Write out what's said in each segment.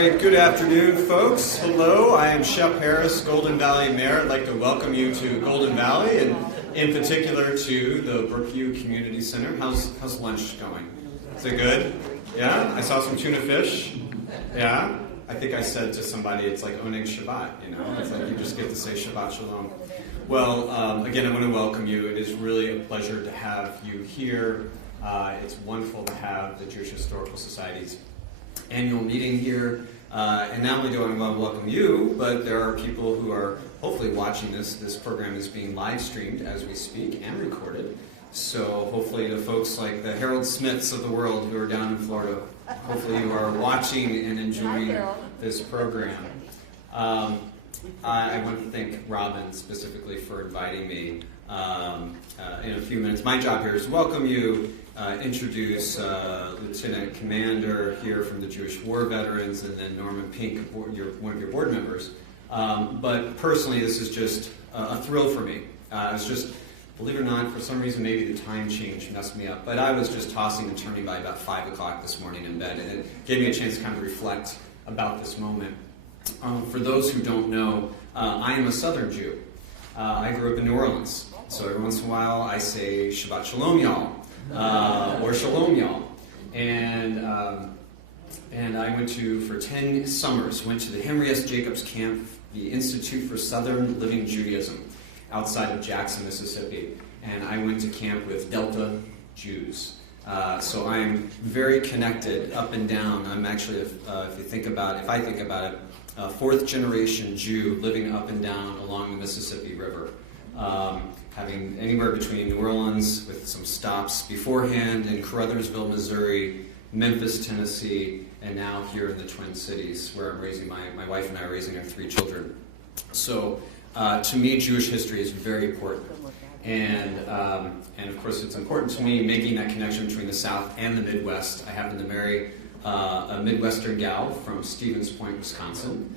right, good afternoon, folks. Hello, I am Shep Harris, Golden Valley Mayor. I'd like to welcome you to Golden Valley, and in particular to the Brookview Community Center. How's lunch going? Is it good? Yeah? I saw some tuna fish. Yeah? I think I said to somebody, it's like owning Shabbat, you know? It's like you just get to say Shabbat Shalom. Well, again, I want to welcome you. It is really a pleasure to have you here. It's wonderful to have the Jewish Historical Society's annual meeting here. And not only do I want to welcome you, but there are people who are hopefully watching this. This program is being live streamed as we speak and recorded. So hopefully the folks like the Harold Smiths of the world who are down in Florida, hopefully you are watching and enjoying this program. I want to thank Robin specifically for inviting me in a few minutes. My job here is to welcome you, introduce Lieutenant Commander here from the Jewish War Veterans, and then Norman Pink, one of your board members. But personally, this is just a thrill for me. It's just, believe it or not, for some reason, maybe the time change messed me up. But I was just tossing and turning by about 5 o'clock this morning in bed, and it gave me a chance to kind of reflect about this moment. For those who don't know, I am a Southern Jew. I grew up in New Orleans. So every once in a while, I say Shabbat Shalom, y'all. Or Shalom, y'all. And I went to, for 10 summers, went to the Henry S. Jacobs Camp, the Institute for Southern Living Judaism, outside of Jackson, Mississippi. And I went to camp with Delta Jews. So I'm very connected up and down. I'm actually, if I think about it, a fourth generation Jew living up and down along the Mississippi River. Having anywhere between New Orleans with some stops beforehand in Caruthersville, Missouri, Memphis, Tennessee, and now here in the Twin Cities, where I'm raising my wife and I are raising our 3 children. So to me, Jewish history is very important. And of course, it's important to me making that connection between the South and the Midwest. I happen to marry a Midwestern gal from Stevens Point, Wisconsin,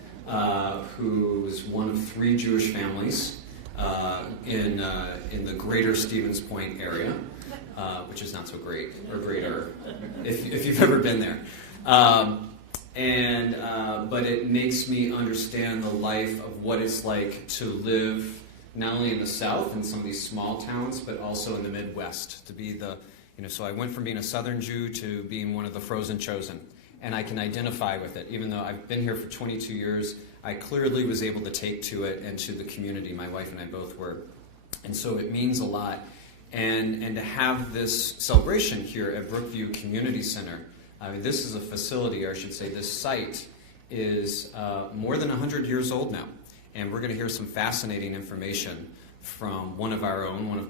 who is one of 3 Jewish families in the greater Stevens Point area, which is not so great, or greater, if you've ever been there. But it makes me understand the life of what it's like to live not only in the South in some of these small towns, but also in the Midwest, to be so I went from being a Southern Jew to being one of the frozen chosen. And I can identify with it. Even though I've been here for 22 years, I clearly was able to take to it and to the community. My wife and I both were. And so it means a lot. And to have this celebration here at Brookview Community Center, I mean, this is a facility, or I should say this site, is more than 100 years old now. And we're going to hear some fascinating information from one of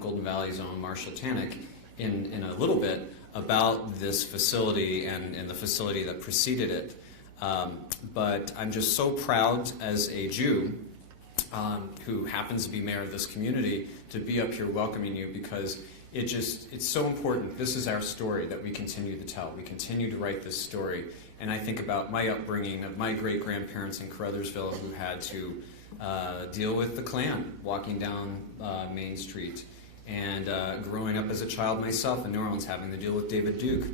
Golden Valley's own, Marshall Tannick, in a little bit, about this facility and the facility that preceded it. But I'm just so proud as a Jew who happens to be mayor of this community to be up here welcoming you, because it's so important. This is our story that we continue to tell. We continue to write this story. And I think about my upbringing of my great-grandparents in Caruthersville who had to deal with the Klan walking down Main Street. And growing up as a child myself in New Orleans, having to deal with David Duke.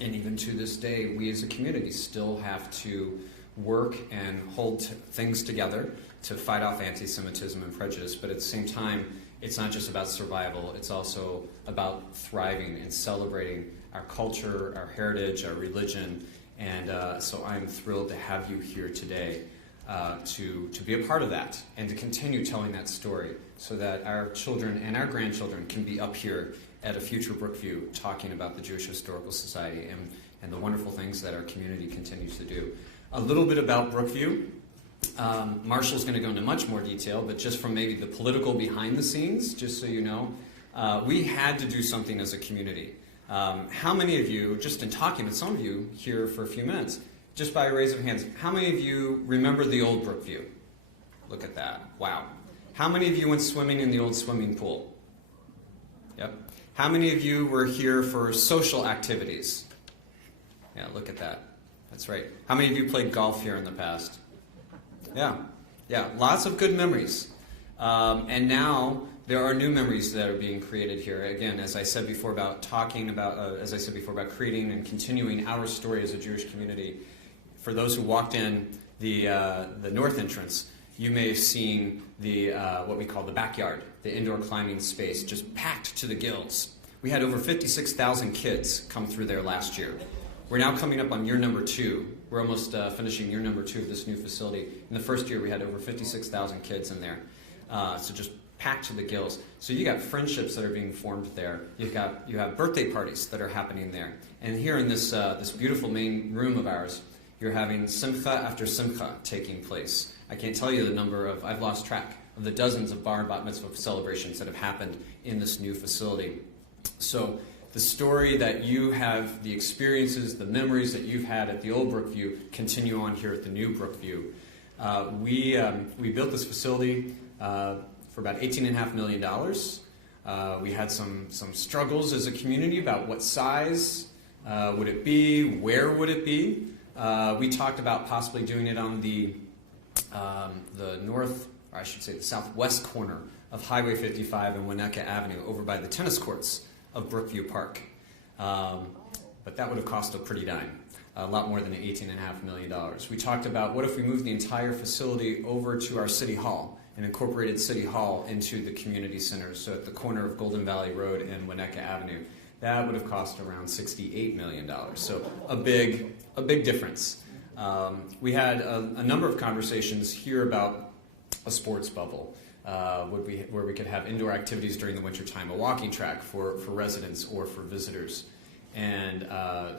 And even to this day, we as a community still have to work and hold things together to fight off anti-Semitism and prejudice. But at the same time, it's not just about survival. It's also about thriving and celebrating our culture, our heritage, our religion. And so I'm thrilled to have you here today to be a part of that and to continue telling that story, so that our children and our grandchildren can be up here at a future Brookview talking about the Jewish Historical Society and the wonderful things that our community continues to do. A little bit about Brookview. Marshall's going to go into much more detail, but just from maybe the political behind the scenes, just so you know, we had to do something as a community. How many of you, just in talking with some of you here for a few minutes, just by a raise of hands, how many of you remember the old Brookview? Look at that. Wow. How many of you went swimming in the old swimming pool? Yep. How many of you were here for social activities? Yeah, look at that. That's right. How many of you played golf here in the past? Yeah. Lots of good memories. And now there are new memories that are being created here. Again, as I said before about creating and continuing our story as a Jewish community. For those who walked in the north entrance, you may have seen the what we call the backyard, the indoor climbing space, just packed to the gills. We had over 56,000 kids come through there last year. We're now coming up on year number 2. We're almost finishing year number 2 of this new facility. In the first year, we had over 56,000 kids in there. So just packed to the gills. So you got friendships that are being formed there. You have birthday parties that are happening there. And here in this this beautiful main room of ours, you're having simcha after simcha taking place. I can't tell you the number of, I've lost track of the dozens of bar and bat mitzvah celebrations that have happened in this new facility. So the story that you have, the experiences, the memories that you've had at the old Brookview continue on here at the new Brookview. We built this facility for about $18.5 million. We had some struggles as a community about what size would it be, where would it be. We talked about possibly doing it on the north, or I should say the southwest corner of Highway 55 and Winnetka Avenue, over by the tennis courts of Brookview Park. But that would have cost a pretty dime, a lot more than $18.5 million. We talked about what if we moved the entire facility over to our city hall and incorporated City Hall into the community center, so at the corner of Golden Valley Road and Winnetka Avenue. That would have cost around $68 million, so a big difference. We had a number of conversations here about a sports bubble, where we could have indoor activities during the wintertime, a walking track for residents or for visitors. And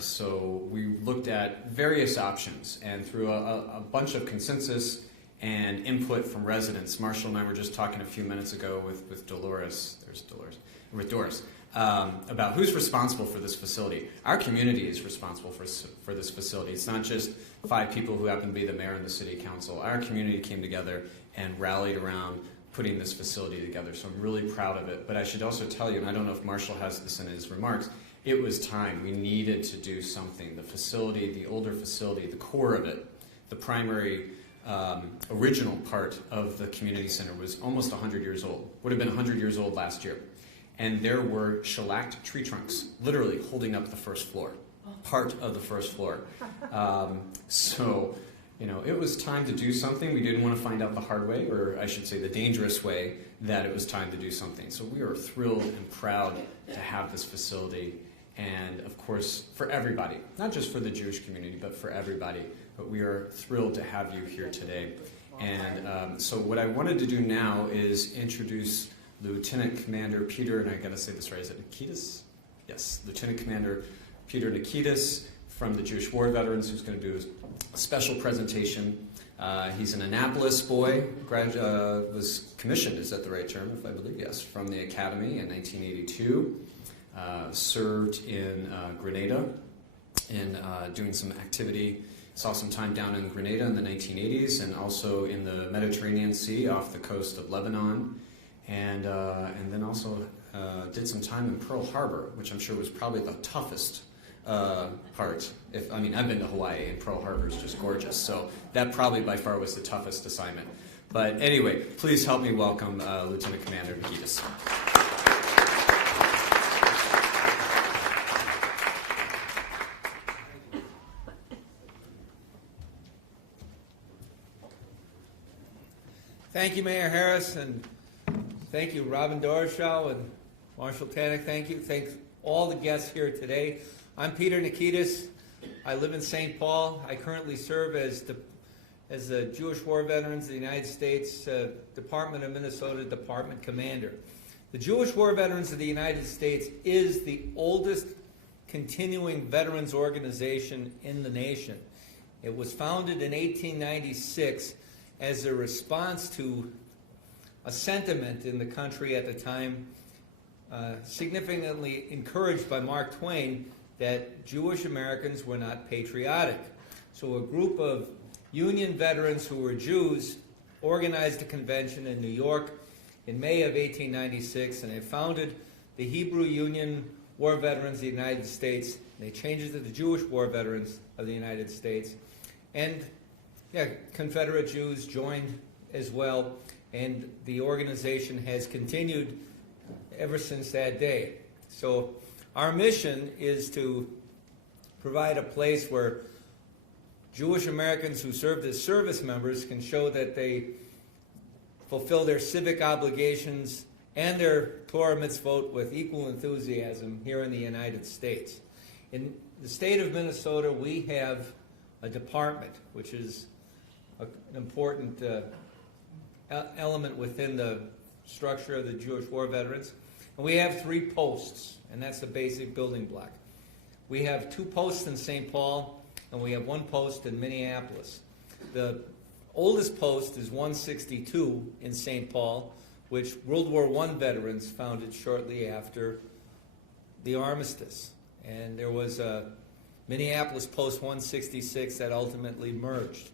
so we looked at various options, and through a bunch of consensus and input from residents, Marshall and I were just talking a few minutes ago with Doris, about who's responsible for this facility. Our community is responsible for this facility. It's not just 5 people who happen to be the mayor and the city council. Our community came together and rallied around putting this facility together, so I'm really proud of it. But I should also tell you, and I don't know if Marshall has this in his remarks, it was time. We needed to do something. The facility, the older facility, the core of it, the primary original part of the community center was almost 100 years old, would have been 100 years old last year. And there were shellacked tree trunks literally holding up the first floor, part of the first floor. So, it was time to do something. We didn't want to find out the hard way, or I should say the dangerous way, that it was time to do something. So we are thrilled and proud to have this facility. And of course, for everybody, not just for the Jewish community, but for everybody. But we are thrilled to have you here today. And so what I wanted to do now is introduce Lieutenant Commander Peter, and I gotta say this right, is it Nikitas? Yes, Lieutenant Commander Peter Nikitas from the Jewish War Veterans, who's going to do a special presentation. He's an Annapolis boy, was commissioned, is that the right term, if I believe? Yes, from the Academy in 1982. Served in Grenada in doing some activity, saw some time down in Grenada in the 1980s, and also in the Mediterranean Sea off the coast of Lebanon. And then also did some time in Pearl Harbor, which I'm sure was probably the toughest part. I've been to Hawaii, and Pearl Harbor is just gorgeous, so that probably by far was the toughest assignment. But anyway, please help me welcome Lieutenant Commander Nikitas. Thank you, Mayor Harris, and thank you, Robin Dorishow and Marshall Tannick. Thank you. Thanks all the guests here today. I'm Peter Nikitas. I live in St. Paul. I currently serve as the Jewish War Veterans of the United States Department of Minnesota Department Commander. The Jewish War Veterans of the United States is the oldest continuing veterans organization in the nation. It was founded in 1896 as a response to a sentiment in the country at the time, significantly encouraged by Mark Twain, that Jewish Americans were not patriotic. So a group of Union veterans who were Jews organized a convention in New York in May of 1896, and they founded the Hebrew Union War Veterans of the United States. They changed it to the Jewish War Veterans of the United States. And Confederate Jews joined as well, and the organization has continued ever since that day. So our mission is to provide a place where Jewish Americans who served as service members can show that they fulfill their civic obligations and their Torah mitzvot with equal enthusiasm here in the United States. In the state of Minnesota, we have a department, which is an important element within the structure of the Jewish war veterans. And we have 3 posts, and that's the basic building block. We have 2 posts in St. Paul, and we have 1 post in Minneapolis. The oldest post is 162 in St. Paul, which World War I veterans founded shortly after the armistice. And there was a Minneapolis Post 166 that ultimately merged.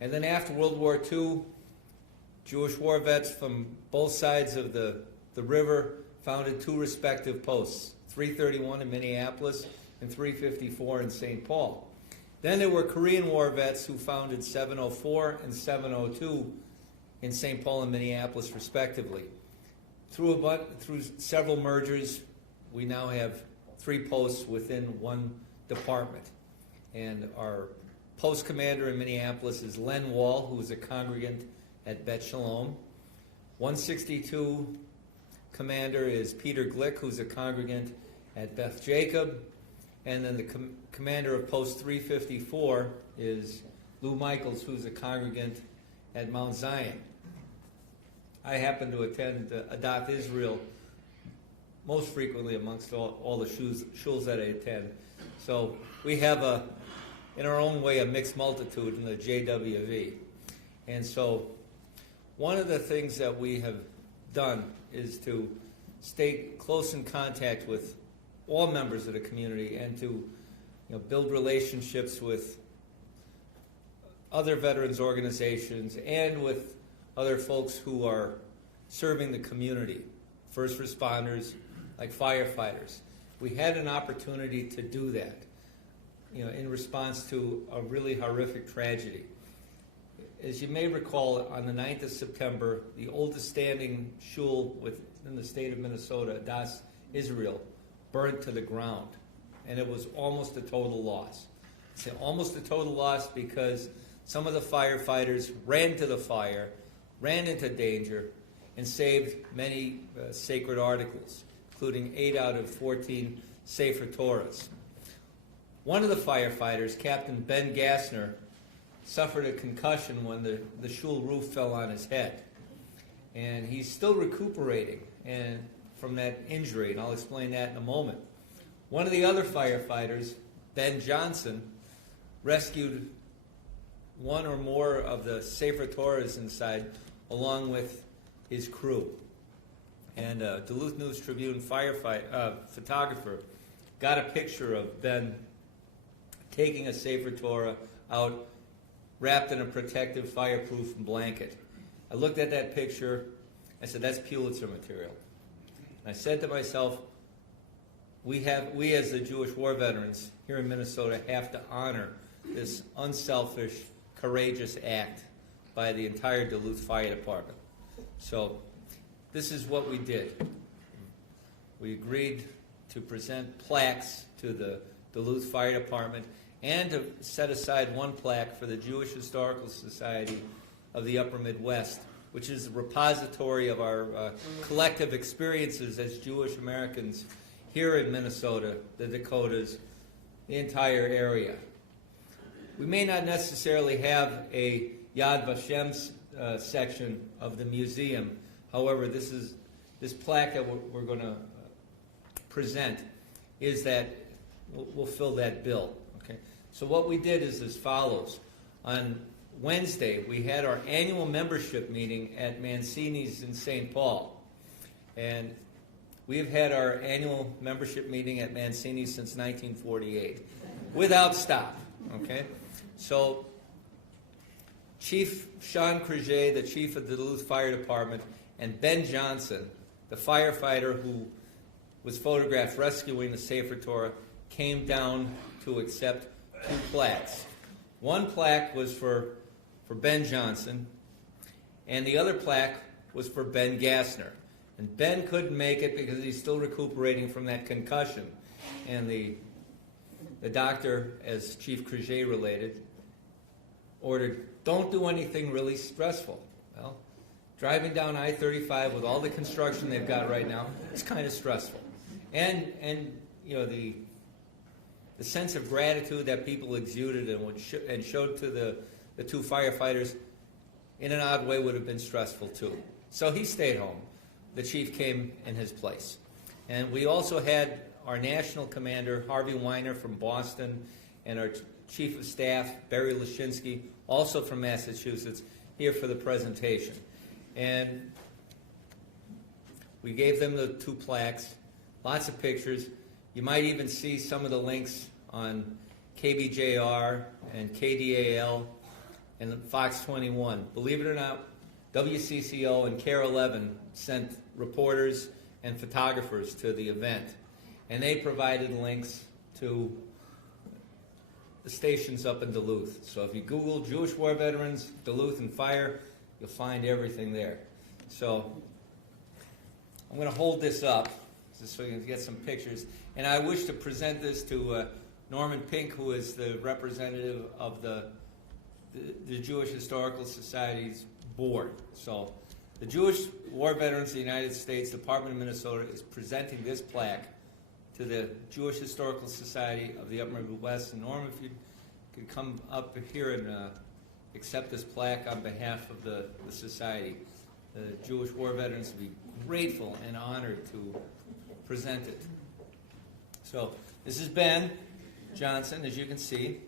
And then after World War II, Jewish war vets from both sides of the river founded 2 respective posts, 331 in Minneapolis and 354 in St. Paul. Then there were Korean War vets who founded 704 and 702 in St. Paul and Minneapolis, respectively. Through several mergers, we now have 3 posts within 1 department. And our post commander in Minneapolis is Len Wall, who is a congregant at Bet Shalom. 162 commander is Peter Glick, who's a congregant at Beth Jacob. And then the commander of Post 354 is Lou Michaels, who's a congregant at Mount Zion. I happen to attend Adath Israel most frequently amongst all the shuls that I attend. So we have, in our own way, a mixed multitude in the JWV. And so one of the things that we have done is to stay close in contact with all members of the community and to build relationships with other veterans organizations and with other folks who are serving the community, first responders, like firefighters. We had an opportunity to do that, in response to a really horrific tragedy. As you may recall, on the 9th of September, the oldest standing shul within the state of Minnesota, Adath Israel, burned to the ground, and it was almost a total loss. It's almost a total loss because some of the firefighters ran to the fire, ran into danger, and saved many sacred articles, including 8 out of 14 Sefer Torahs. One of the firefighters, Captain Ben Gassner, suffered a concussion when the shul roof fell on his head. And he's still recuperating from that injury, and I'll explain that in a moment. One of the other firefighters, Ben Johnson, rescued 1 or more of the Sefer Torahs inside, along with his crew. And Duluth News Tribune photographer got a picture of Ben taking a Sefer Torah out, wrapped in a protective, fireproof blanket. I looked at that picture. I said, that's Pulitzer material. And I said to myself, we as the Jewish war veterans here in Minnesota have to honor this unselfish, courageous act by the entire Duluth Fire Department. So this is what we did. We agreed to present plaques to the Duluth Fire Department and to set aside 1 plaque for the Jewish Historical Society of the Upper Midwest, which is a repository of our collective experiences as Jewish Americans here in Minnesota, the Dakotas, the entire area. We may not necessarily have a Yad Vashem section of the museum. However, this plaque that we're going to present is that we'll fill that bill. Okay. So what we did is as follows. On Wednesday, we had our annual membership meeting at Mancini's in St. Paul. And we've had our annual membership meeting at Mancini's since 1948, without stop. Okay? So Chief Sean Creuset, the chief of the Duluth Fire Department, and Ben Johnson, the firefighter who was photographed rescuing the Sefer Torah, came down to accept 2 plaques. 1 plaque was for Ben Johnson, and the other plaque was for Ben Gassner. And Ben couldn't make it because he's still recuperating from that concussion. And the doctor, as Chief Creuset related, ordered, don't do anything really stressful. Well, driving down I-35 with all the construction they've got right now, it's kind of stressful. And you know, the sense of gratitude that people exuded and showed to the two firefighters in an odd way would have been stressful too. So he stayed home. The chief came in his place. And we also had our national commander, Harvey Weiner from Boston, and our chief of staff, Barry Lashinsky, also from Massachusetts, here for the presentation. And we gave them the two plaques, lots of pictures. You might even see some of the links on KBJR and KDAL and Fox 21. Believe it or not, WCCO and KARE 11 sent reporters and photographers to the event. And they provided links to the stations up in Duluth. So if you Google Jewish War Veterans, Duluth and Fire, you'll find everything there. So I'm going to hold this up just so you can get some pictures. And I wish to present this to Norman Pink, who is the representative of the Jewish Historical Society's board. So the Jewish War Veterans of the United States Department of Minnesota is presenting this plaque to the Jewish Historical Society of the Upper Midwest. And Norm, if you could come up here and accept this plaque on behalf of the society. The Jewish War Veterans would be grateful and honored to present it. So this is Ben Johnson, as you can see.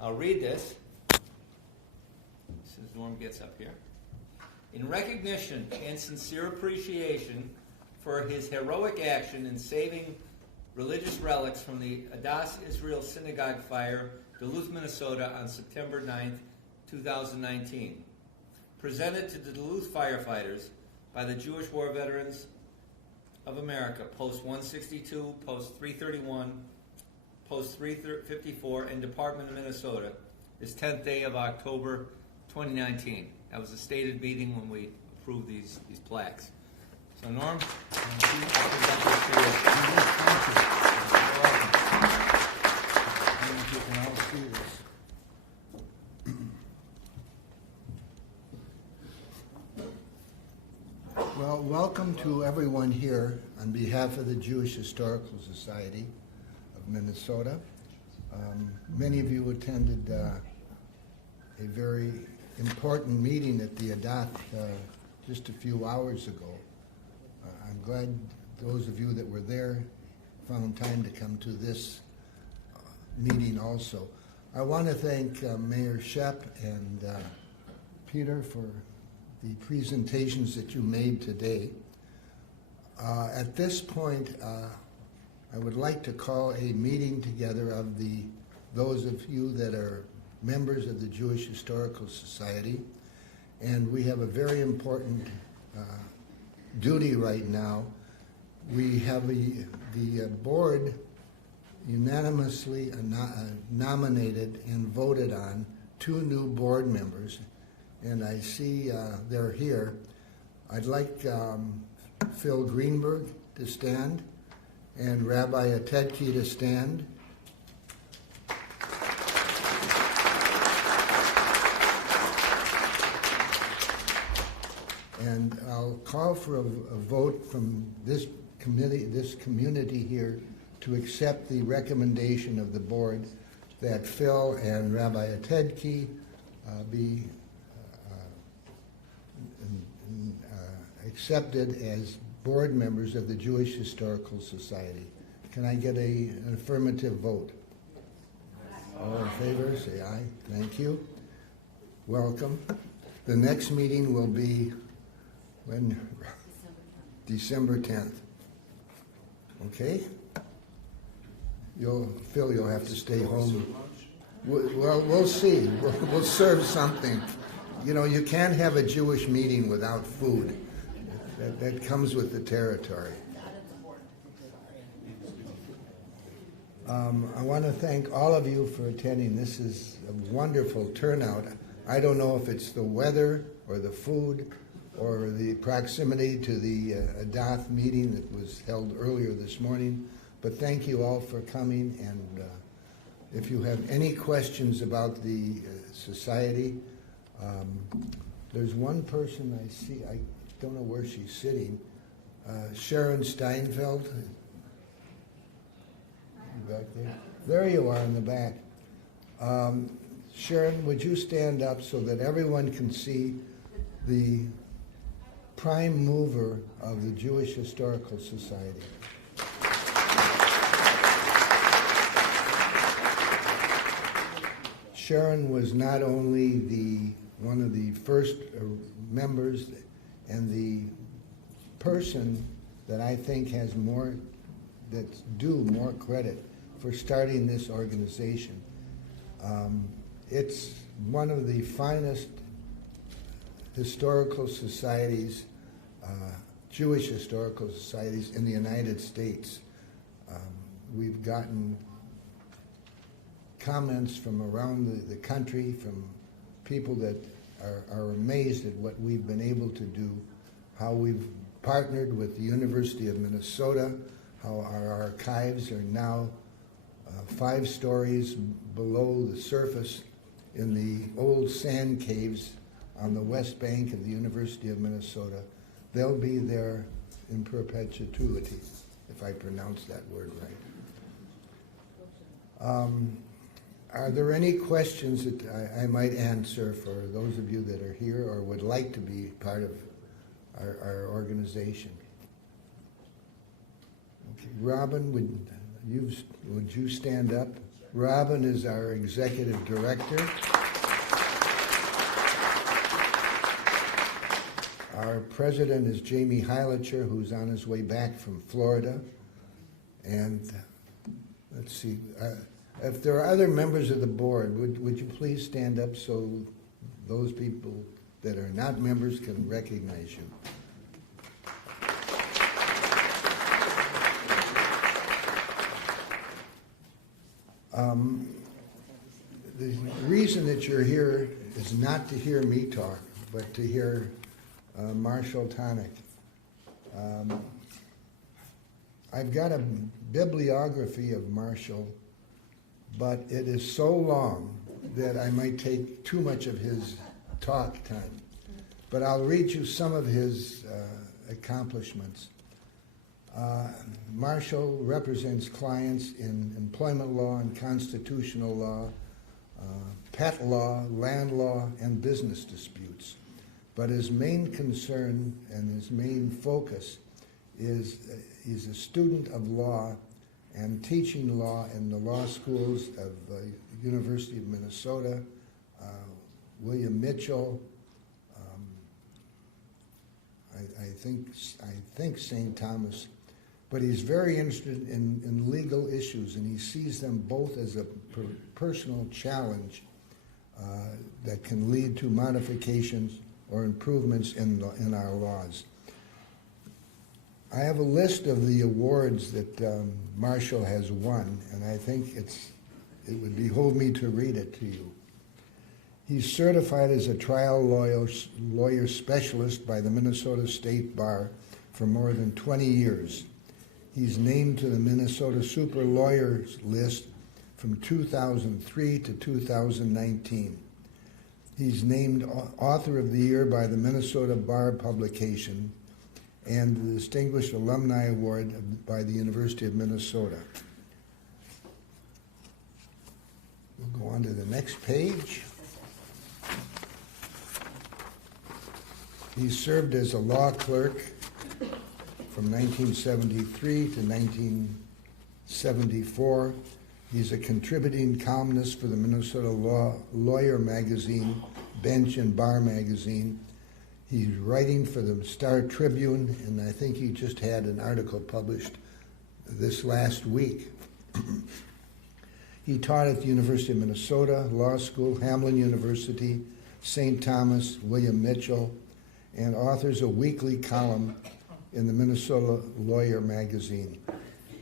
I'll read this as Norm gets up here. In recognition and sincere appreciation for his heroic action in saving religious relics from the Adass Israel Synagogue fire, Duluth, Minnesota, on September 9th, 2019. Presented to the Duluth firefighters by the Jewish War Veterans of America, Post 162, Post 331, Post 354, and Department of Minnesota, this 10th day of October 2019. That was a stated meeting when we approved these plaques. So Norm, I'll present this to you. You can all see this. Well, welcome to everyone here on behalf of the Jewish Historical Society of Minnesota. Many of you attended a very important meeting at the Adath just a few hours ago. I'm glad those of you that were there found time to come to this meeting also. I want to thank Mayor Shep and Peter for the presentations that you made today. At this point, I would like to call a meeting together of those of you that are members of the Jewish Historical Society, and we have a very important duty right now. We have the board unanimously nominated and voted on 2 new board members, and I see they're here. I'd like Phil Greenberg to stand and Rabbi Atedki to stand. And I'll call for a vote from this community here to accept the recommendation of the board that Phil and Rabbi Atedki be accepted as board members of the Jewish Historical Society. Can I get an affirmative vote? All in favor, say aye. Thank you. Welcome. The next meeting will be when? December 10th. Okay? Phil, you'll have to stay home. Well, we'll see. We'll serve something. You know, you can't have a Jewish meeting without food. That comes with the territory. I want to thank all of you for attending. This is a wonderful turnout. I don't know if it's the weather or the food or the proximity to the Adath meeting that was held earlier this morning, but thank you all for coming, and if you have any questions about the society, there's one person I see, I don't know where she's sitting, Sharon Steinfeld. Back there. There you are in the back. Sharon, would you stand up so that everyone can see the prime mover of the Jewish Historical Society? Sharon was not only one of the first members and the person that I think has that's due more credit for starting this organization. It's one of the finest historical societies, Jewish historical societies in the United States. We've gotten comments from around the country, from people that are amazed at what we've been able to do, how we've partnered with the University of Minnesota, how our archives are now 5 stories below the surface in the old sand caves on the west bank of the University of Minnesota. They'll be there in perpetuity, if I pronounce that word right. Are there any questions that I might answer for those of you that are here or would like to be part of our organization? Okay. Robin, would you stand up? Robin is our executive director. Our president is Jamie Heilicher, who's on his way back from Florida. And let's see, if there are other members of the board, would you please stand up so those people that are not members can recognize you? The reason that you're here is not to hear me talk, but to hear Marshall Tonic. I've got a bibliography of Marshall, but it is so long that I might take too much of his talk time. But I'll read you some of his accomplishments. Marshall represents clients in employment law and constitutional law, pet law, land law, and business disputes. But his main concern and his main focus is he's a student of law and teaching law in the law schools of University of Minnesota, William Mitchell, I think St. Thomas. But he's very interested in legal issues, and he sees them both as a personal challenge that can lead to modifications or improvements in our laws. I have a list of the awards that Marshall has won, and I think it would behoove me to read it to you. He's certified as a trial lawyer specialist by the Minnesota State Bar for more than 20 years. He's named to the Minnesota Super Lawyers list from 2003 to 2019. He's named Author of the Year by the Minnesota Bar Publication and the Distinguished Alumni Award by the University of Minnesota. We'll go on to the next page. He served as a law clerk from 1973 to 1974. He's a contributing columnist for the Minnesota Lawyer magazine, Bench and Bar magazine. He's writing for the Star Tribune, and I think he just had an article published this last week. He taught at the University of Minnesota Law School, Hamline University, St. Thomas, William Mitchell, and authors a weekly column in the Minnesota Lawyer magazine.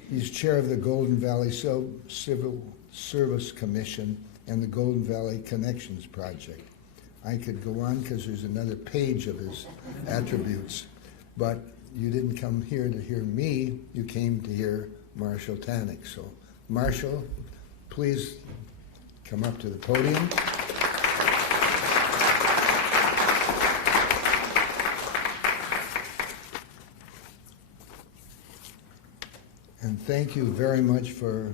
He's chair of the Golden Valley Civil Service Commission and the Golden Valley Connections Project. I could go on because there's another page of his attributes, but you didn't come here to hear me, you came to hear Marshall Tanick. So, Marshall, please come up to the podium. And thank you very much for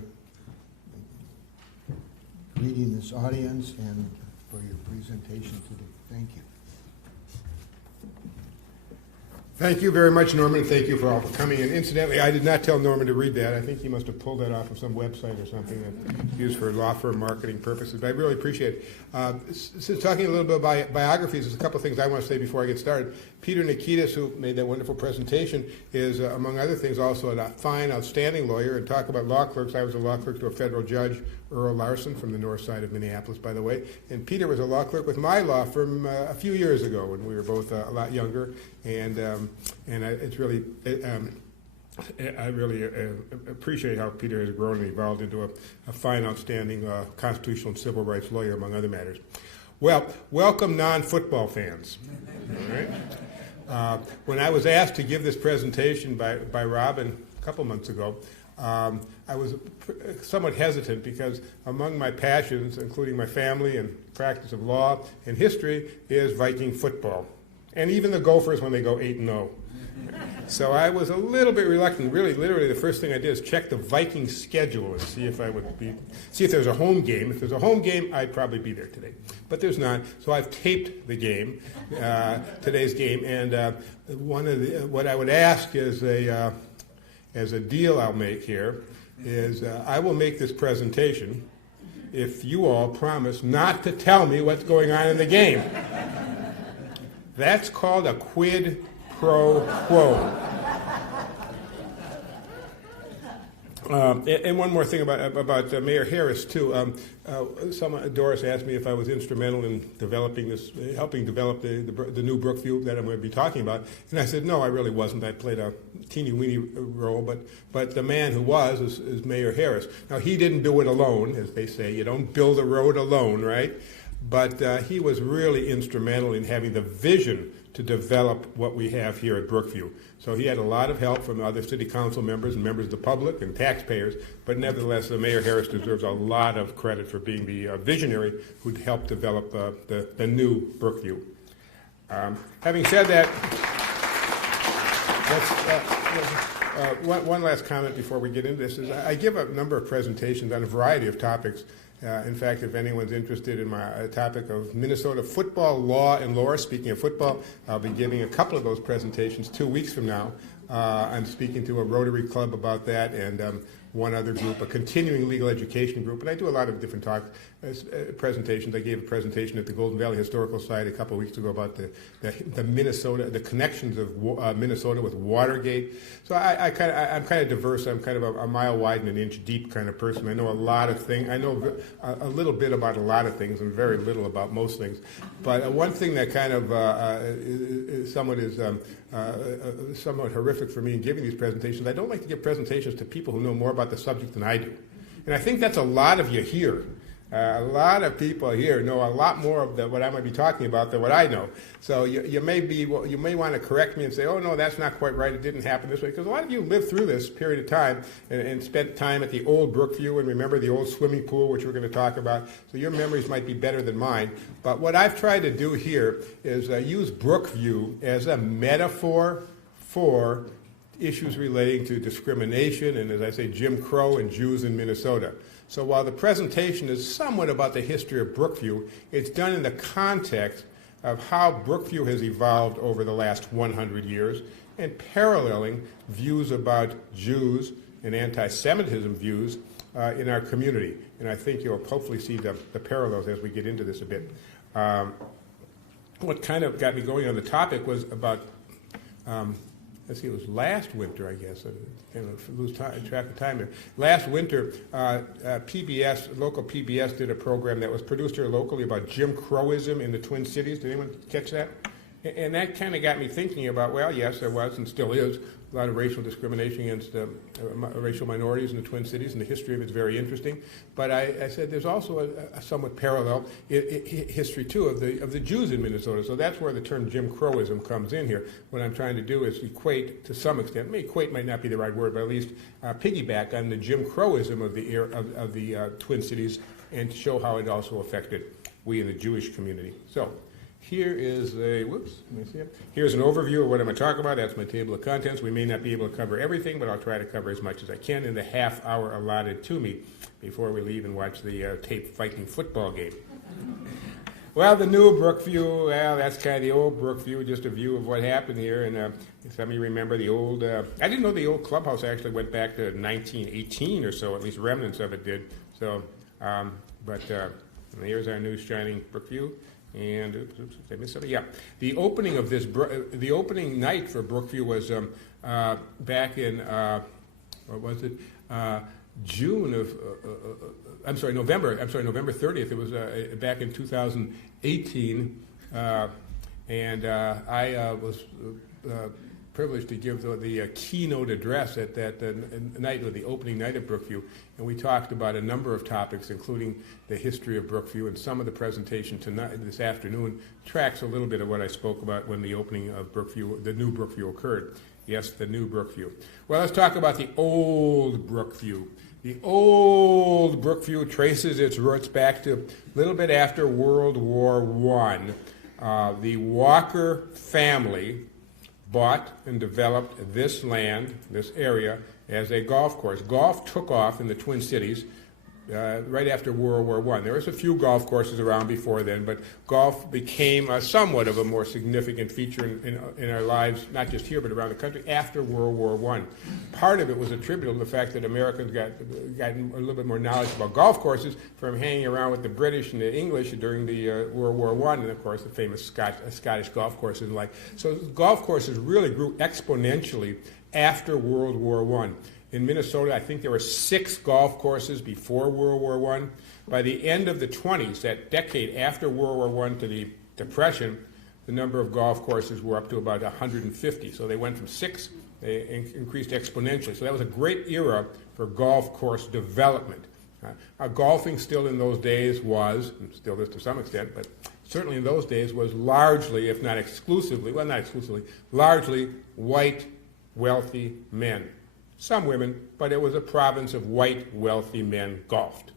leading this audience and for your presentation today. Thank you. Thank you very much, Norman. Thank you for all for coming. And incidentally, I did not tell Norman to read that. I think he must have pulled that off of some website or something that's used for law firm marketing purposes. But I really appreciate it. Since talking a little bit about biographies, there's a couple of things I want to say before I get started. Peter Nikitas, who made that wonderful presentation, is, among other things, also a fine, outstanding lawyer. And talk about law clerks, I was a law clerk to a federal judge, Earl Larson, from the north side of Minneapolis, by the way. And Peter was a law clerk with my law firm a few years ago when we were both a lot younger. It's really, I really appreciate how Peter has grown and evolved into a fine, outstanding constitutional and civil rights lawyer, among other matters. Well, welcome non-football fans. All right. When I was asked to give this presentation by Robin a couple months ago, I was somewhat hesitant because among my passions, including my family and practice of law and history, is Viking football. And even the Gophers when they go 8-0. So I was a little bit reluctant. Really, literally, the first thing I did is check the Viking schedule and see if there's a home game. If there's a home game, I'd probably be there today. But there's not. So I've taped the game, today's game. And what I would ask is as a deal I'll make here is I will make this presentation if you all promise not to tell me what's going on in the game. That's called a quid pro quo. And one more thing about Mayor Harris too. Doris asked me if I was instrumental in developing this, helping develop the new Brookview that I'm going to be talking about, and I said no, I really wasn't. I played a teeny-weeny role, but the man who was is Mayor Harris. Now he didn't do it alone, as they say. You don't build a road alone, right? But he was really instrumental in having the vision to develop what we have here at Brookview. So he had a lot of help from other city council members and members of the public and taxpayers, but nevertheless, Mayor Harris deserves a lot of credit for being the visionary who helped develop the new Brookview. Having said that, one last comment before we get into this is I give a number of presentations on a variety of topics. In fact, if anyone's interested in my topic of Minnesota football law and lore, speaking of football, I'll be giving a couple of those presentations 2 weeks from now. I'm speaking to a Rotary Club about that and one other group, a continuing legal education group, and I do a lot of different presentations. I gave a presentation at the Golden Valley Historical Society a couple of weeks ago about the Minnesota, the connections of Minnesota with Watergate. So I'm kind of diverse. I'm kind of a mile wide and an inch deep kind of person. I know a lot of things. I know a little bit about a lot of things and very little about most things. But one thing that kind of somewhat horrific for me in giving these presentations, I don't like to give presentations to people who know more about the subject than I do. And I think that's a lot of you here. A lot of people here know a lot more of what I might be talking about than what I know. So you may want to correct me and say, oh, no, that's not quite right. It didn't happen this way. Because a lot of you lived through this period of time and spent time at the old Brookview and remember the old swimming pool, which we're going to talk about. So your memories might be better than mine. But what I've tried to do here is use Brookview as a metaphor for issues relating to discrimination and, as I say, Jim Crow and Jews in Minnesota. So while the presentation is somewhat about the history of Brookview, it's done in the context of how Brookview has evolved over the last 100 years and paralleling views about Jews and anti-Semitism views in our community. And I think you'll hopefully see the parallels as we get into this a bit. What kind of got me going on the topic was about let's see, it was last winter, I guess. I lose track of time here. Last winter, local PBS did a program that was produced here locally about Jim Crowism in the Twin Cities. Did anyone catch that? And that kind of got me thinking about, well, yes, there was and still is a lot of racial discrimination against racial minorities in the Twin Cities, and the history of it's very interesting. But I said there's also a somewhat parallel history, too, of the Jews in Minnesota. So that's where the term Jim Crowism comes in here. What I'm trying to do is equate, to some extent, equate might not be the right word, but at least piggyback on the Jim Crowism of the Twin Cities, and to show how it also affected we in the Jewish community. So here is here's an overview of what I'm going to talk about. That's my table of contents. We may not be able to cover everything, but I'll try to cover as much as I can in the half hour allotted to me before we leave and watch the tape fighting football game. Well, the new Brookview, well, that's kind of the old Brookview, just a view of what happened here. And some of you remember the old, I didn't know the old clubhouse actually went back to 1918 or so, at least remnants of it did. So, here's our new shining Brookview. And oops, did I miss something? Yeah, the opening of this, the opening night for Brookview was back in what was it? November 30th. It was back in 2018, and I was privileged to give the keynote address at that night, or the opening night of Brookview, and we talked about a number of topics, including the history of Brookview, and some of the presentation tonight, this afternoon, tracks a little bit of what I spoke about when the opening of Brookview, the new Brookview, occurred. Yes, the new Brookview. Well, let's talk about the old Brookview. The old Brookview traces its roots back to a little bit after World War I. The Walker family bought and developed this land, this area, as a golf course. Golf took off in the Twin Cities right after World War I. There was a few golf courses around before then, but golf became somewhat of a more significant feature in our lives, not just here but around the country, after World War I. Part of it was attributable to the fact that Americans got a little bit more knowledge about golf courses from hanging around with the British and the English during the World War I, and of course the famous Scottish golf courses and like. So golf courses really grew exponentially after World War I. In Minnesota, I think there were 6 golf courses before World War I. By the end of the 20s, that decade after World War I to the Depression, the number of golf courses were up to about 150. So they went from 6, they increased exponentially. So that was a great era for golf course development. Golfing still in those days was, and still is to some extent, but certainly in those days was largely, if not exclusively, well, not exclusively, largely white, wealthy men. Some women, but it was a province of white, wealthy men golfed.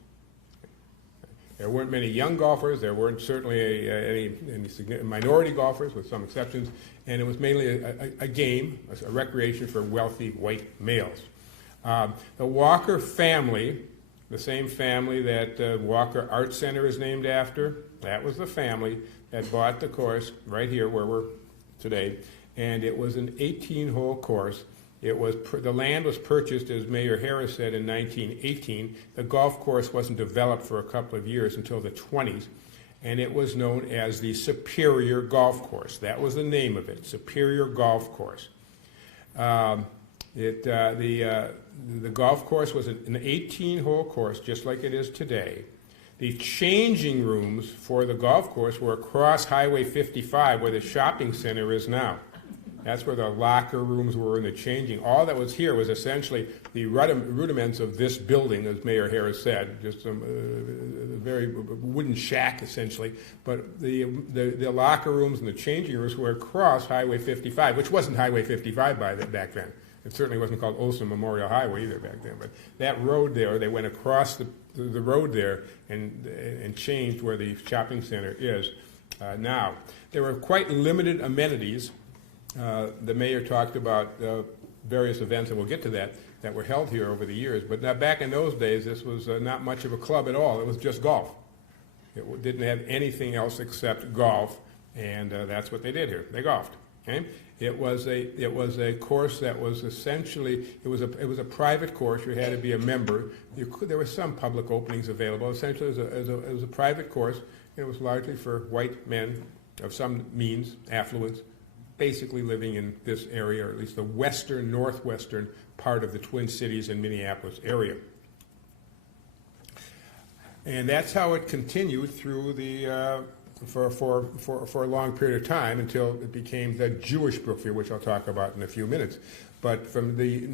There weren't many young golfers. There weren't certainly any minority golfers, with some exceptions, and it was mainly a game, a recreation for wealthy white males. The Walker family, the same family that Walker Art Center is named after, that was the family that bought the course right here where we're today, and it was an 18-hole course. It was the land was purchased, as Mayor Harris said, in 1918. The golf course wasn't developed for a couple of years until the 20s, and it was known as the Superior Golf Course. That was the name of it, Superior Golf Course. The golf course was an 18-hole course, just like it is today. The changing rooms for the golf course were across Highway 55, where the shopping center is now. That's where the locker rooms were and the changing. All that was here was essentially the rudiments of this building, as Mayor Harris said, just a very wooden shack, essentially. But the locker rooms and the changing rooms were across Highway 55, which wasn't Highway 55 back then. It certainly wasn't called Olson Memorial Highway either back then. But that road there, they went across the road there and changed where the shopping center is now. There were quite limited amenities. The mayor talked about various events, and we'll get to that were held here over the years. But now, back in those days, this was not much of a club at all. It was just golf. It didn't have anything else except golf, and that's what they did here. They golfed. Okay? It was a course that was essentially it was a private course. You had to be a member. There were some public openings available. Essentially, it was a private course. It was largely for white men of some means, affluence, basically living in this area, or at least the northwestern part of the Twin Cities and Minneapolis area. And that's how it continued through the for a long period of time until it became the Jewish Brookfield, which I'll talk about in a few minutes. But from the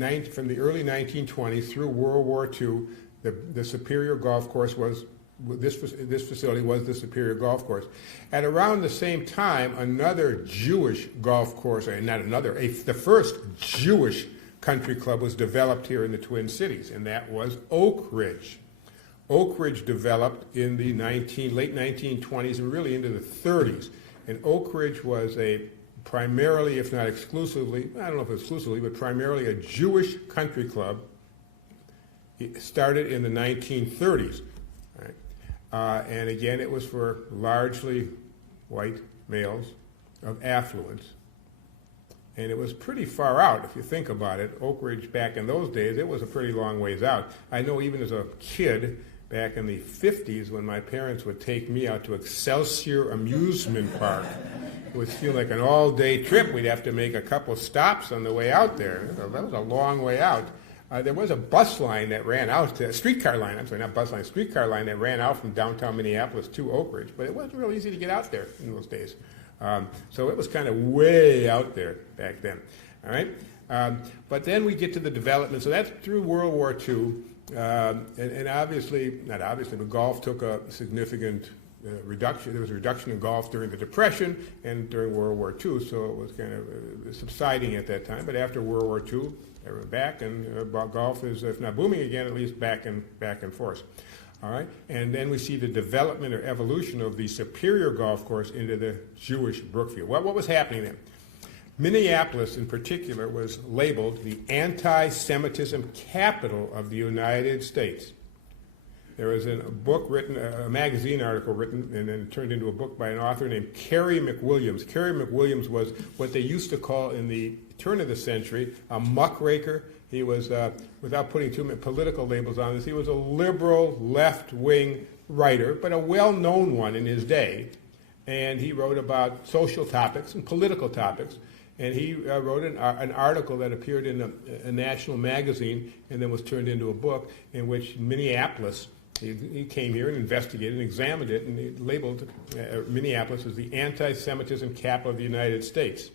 early 1920s through World War II, the Superior Golf Course was, this facility was the Superior Golf Course. At around the same time, another Jewish golf course, the first Jewish country club was developed here in the Twin Cities, and that was Oak Ridge. Oak Ridge developed in the late 1920s and really into the 30s. And Oak Ridge was a primarily, if not exclusively, I don't know if exclusively, but primarily a Jewish country club. It started in the 1930s. Right? And again, it was for largely white males of affluence. And it was pretty far out, if you think about it. Oak Ridge, back in those days, it was a pretty long ways out. I know even as a kid, back in the 50s, when my parents would take me out to Excelsior Amusement Park, it would feel like an all-day trip. We'd have to make a couple stops on the way out there. That was a long way out. There was a bus line that ran out, streetcar line that ran out from downtown Minneapolis to Oak Ridge, but it wasn't real easy to get out there in those days. So it was kind of way out there back then. All right? But then we get to the development. So that's through World War II. And obviously, not obviously, but golf took a significant reduction. There was a reduction in golf during the Depression and during World War II, so it was kind of subsiding at that time. But after World War II, they were back, and golf is, if not booming again, at least back in force. All right, and then we see the development or evolution of the Superior Golf Course into the Jewish Brookfield. What was happening then? Minneapolis, in particular, was labeled the anti-Semitism capital of the United States. There was a book written, a magazine article written, and then turned into a book by an author named Kerry McWilliams. Kerry McWilliams was what they used to call, in the turn of the century, a muckraker. He was, without putting too many political labels on this, he was a liberal, left-wing writer, but a well-known one in his day. And he wrote about social topics and political topics. And he wrote an article that appeared in a national magazine and then was turned into a book in which Minneapolis, he came here and investigated and examined it, and he labeled Minneapolis as the anti-Semitism capital of the United States.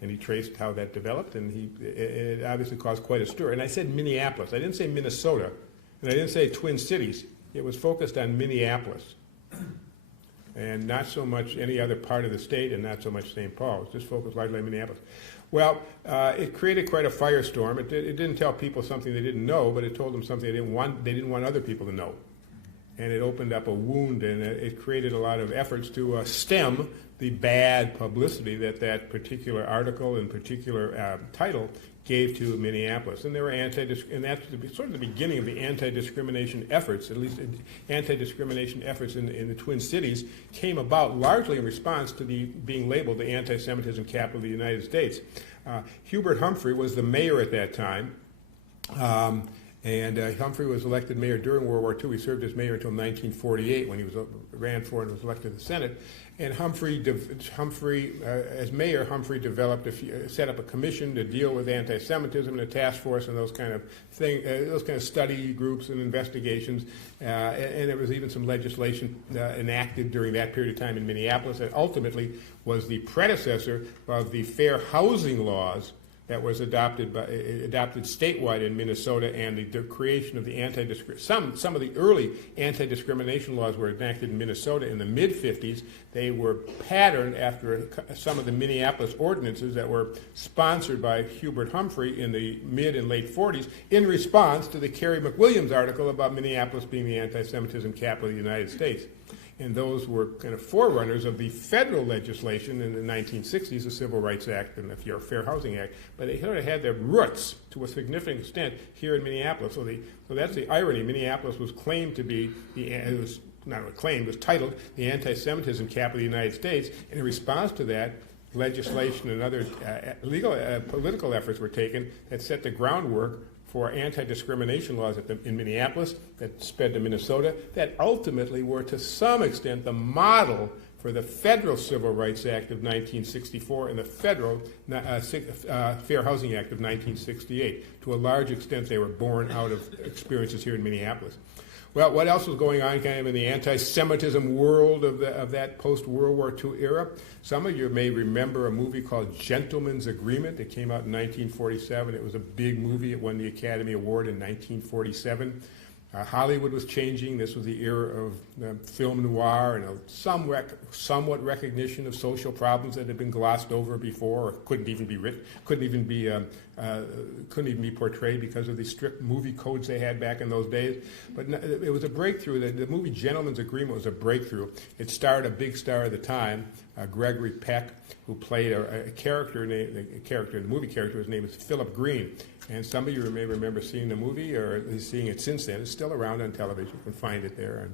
And he traced how that developed, and it obviously caused quite a stir. And I said Minneapolis. I didn't say Minnesota, and I didn't say Twin Cities. It was focused on Minneapolis, and not so much any other part of the state, and not so much St. Paul. It was just focused largely on Minneapolis. Well, it created quite a firestorm. It didn't tell people something they didn't know, but it told them something they didn't want other people to know. And it opened up a wound, and it created a lot of efforts to stem the bad publicity that particular article and particular title gave to Minneapolis. And there were and that's sort of the beginning of the anti-discrimination efforts, at least anti-discrimination efforts in the Twin Cities, came about largely in response to being labeled the anti-Semitism capital of the United States. Hubert Humphrey was the mayor at that time. And Humphrey was elected mayor during World War II. He served as mayor until 1948 when he ran for and was elected to the Senate. And Humphrey, as mayor, Humphrey set up a commission to deal with anti-Semitism and a task force and those kind of study groups and investigations. And there was even some legislation enacted during that period of time in Minneapolis that ultimately was the predecessor of the fair housing laws that was adopted statewide in Minnesota, and the creation of the some of the early anti-discrimination laws were enacted in Minnesota in the mid-50s. They were patterned after some of the Minneapolis ordinances that were sponsored by Hubert Humphrey in the mid and late 40s in response to the Kerry McWilliams article about Minneapolis being the anti-Semitism capital of the United States. And those were kind of forerunners of the federal legislation in the 1960s, the Civil Rights Act and the Fair Housing Act. But they sort of had their roots, to a significant extent, here in Minneapolis. So that's the irony. Minneapolis was claimed to be was titled the anti-Semitism capital of the United States. And in response to that, legislation and other political efforts were taken that set the groundwork for anti-discrimination laws in Minneapolis that sped to Minnesota, that ultimately were to some extent the model for the federal Civil Rights Act of 1964 and the federal Fair Housing Act of 1968. To a large extent, they were born out of experiences here in Minneapolis. Well, what else was going on kind of in the anti-Semitism world of that post-World War II era? Some of you may remember a movie called Gentleman's Agreement. It came out in 1947. It was a big movie. It won the Academy Award in 1947. Hollywood was changing. This was the era of film noir and somewhat recognition of social problems that had been glossed over before, or couldn't even be portrayed because of the strict movie codes they had back in those days. But it was a breakthrough. The movie Gentleman's Agreement was a breakthrough. It starred a big star at the time, Gregory Peck, who played a character. The movie character, his name is Philip Green. And some of you may remember seeing the movie or seeing it since then. It's still around on television. You can find it there.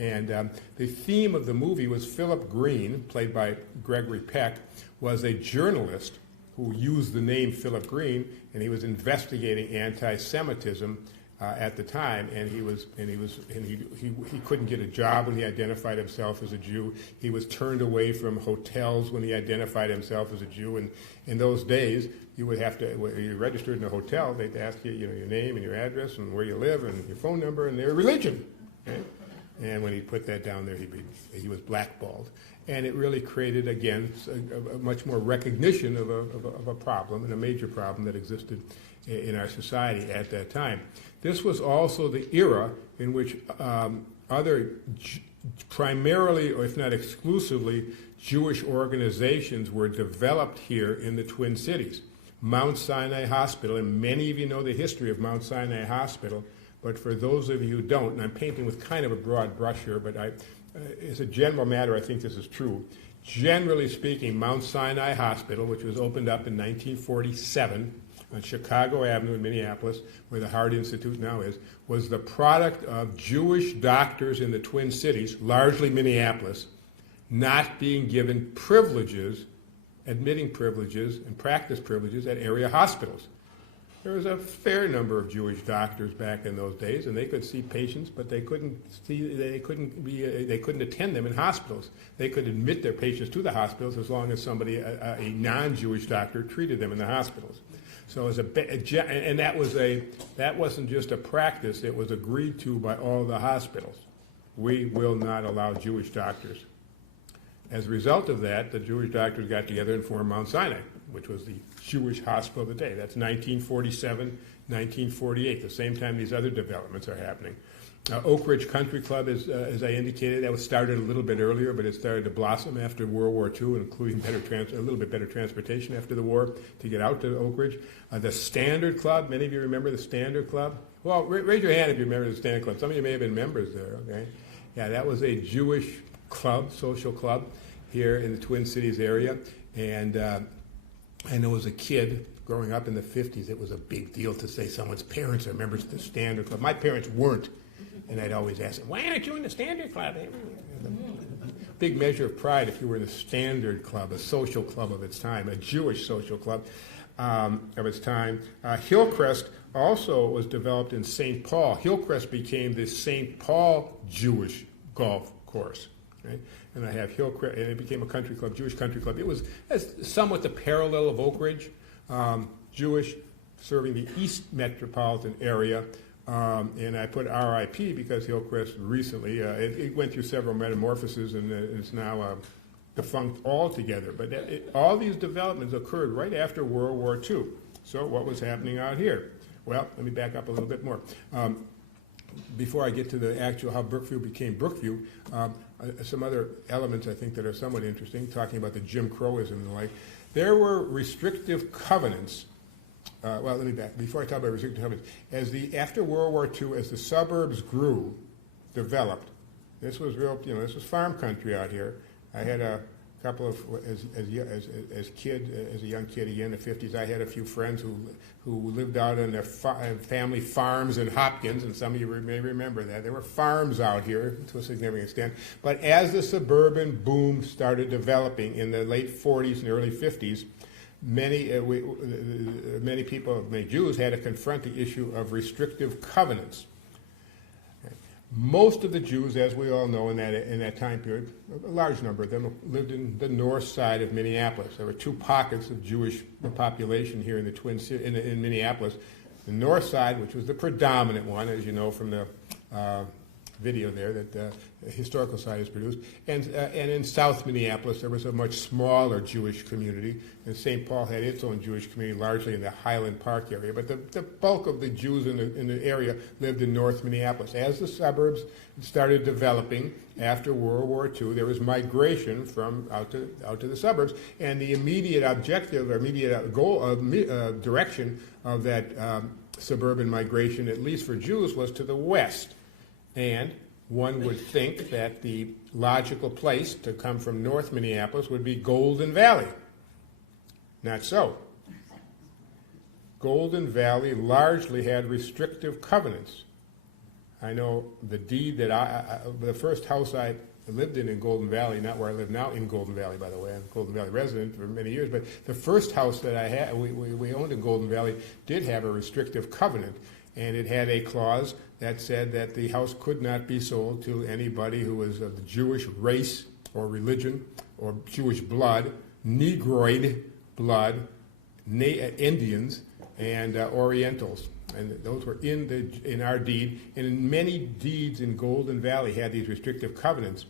And the theme of the movie was Philip Green, played by Gregory Peck, was a journalist who used the name Philip Green, and he was investigating anti-Semitism at the time, and he couldn't get a job when he identified himself as a Jew. He was turned away from hotels when he identified himself as a Jew. And in those days, you would have to, when you registered in a hotel, they'd ask you, your name and your address and where you live and your phone number and their religion. Okay? And when he put that down there, he was blackballed. And it really created, again, a much more recognition of a problem, and a major problem that existed in our society at that time. This was also the era in which other primarily, or if not exclusively, Jewish organizations were developed here in the Twin Cities. Mount Sinai Hospital, and many of you know the history of Mount Sinai Hospital, but for those of you who don't, and I'm painting with kind of a broad brush here, but as a general matter, I think this is true. Generally speaking, Mount Sinai Hospital, which was opened up in 1947 on Chicago Avenue in Minneapolis, where the Heart Institute now is, was the product of Jewish doctors in the Twin Cities, largely Minneapolis, not being given privileges, admitting privileges and practice privileges at area hospitals. There was a fair number of Jewish doctors back in those days, and they could see patients, but they couldn't attend them in hospitals. They could admit their patients to the hospitals as long as somebody, a non-Jewish doctor, treated them in the hospitals. So it was that wasn't just a practice; it was agreed to by all the hospitals. We will not allow Jewish doctors. As a result of that, the Jewish doctors got together and formed Mount Sinai, which was the Jewish hospital of the day. That's 1947, 1948, the same time these other developments are happening. Oak Ridge Country Club, as I indicated, that was started a little bit earlier, but it started to blossom after World War II, including a little bit better transportation after the war to get out to Oak Ridge. The Standard Club, many of you remember the Standard Club? Well, raise your hand if you remember the Standard Club. Some of you may have been members there, okay? Yeah, that was a Jewish club, social club, here in the Twin Cities area. And I know as a kid, growing up in the 50s, it was a big deal to say someone's parents are members of the Standard Club. My parents weren't. And I'd always ask them, why aren't you in the Standard Club? Big measure of pride if you were in the Standard Club, a social club of its time, a Jewish social club of its time. Hillcrest also was developed in St. Paul. Hillcrest became the St. Paul Jewish golf course. Right? And I have Hillcrest, and it became a country club, Jewish country club. It was somewhat the parallel of Oak Ridge, Jewish, serving the East metropolitan area. And I put RIP because Hillcrest recently, it went through several metamorphoses and it's now defunct altogether. But all these developments occurred right after World War II. So what was happening out here? Well, let me back up a little bit more. Before I get to the actual how Brookview became Brookview, some other elements I think that are somewhat interesting, talking about the Jim Crowism and the like. There were restrictive covenants. Well, let me back. Before I talk about restrictive covenants, after World War II, as the suburbs grew, developed, this was this was farm country out here. I had a couple of, as a young kid again in the 50s, I had a few friends who lived out on their family farms in Hopkins, and some of you may remember that. There were farms out here to a significant extent. But as the suburban boom started developing in the late 40s and early 50s, many people, many Jews, had to confront the issue of restrictive covenants. Most of the Jews, as we all know, in that time period, a large number of them lived in the north side of Minneapolis. There were two pockets of Jewish population here in the Twin Cities, in Minneapolis. The north side, which was the predominant one, as you know from the video there that the Historical Society has produced. And in South Minneapolis, there was a much smaller Jewish community, and St. Paul had its own Jewish community, largely in the Highland Park area. But the bulk of the Jews in the area lived in North Minneapolis. As the suburbs started developing after World War II, there was migration from out to the suburbs, and the immediate objective or immediate goal of direction of that suburban migration, at least for Jews, was to the west. And one would think that the logical place to come from North Minneapolis would be Golden Valley. Not so. Golden Valley largely had restrictive covenants. I know the deed that the first house I lived in Golden Valley, not where I live now, in Golden Valley, by the way. I'm a Golden Valley resident for many years, but the first house that I had, we owned in Golden Valley, did have a restrictive covenant, and it had a clause that said that the house could not be sold to anybody who was of the Jewish race or religion or Jewish blood, Negroid blood, Indians, and Orientals. And those were in our deed, and in many deeds in Golden Valley had these restrictive covenants.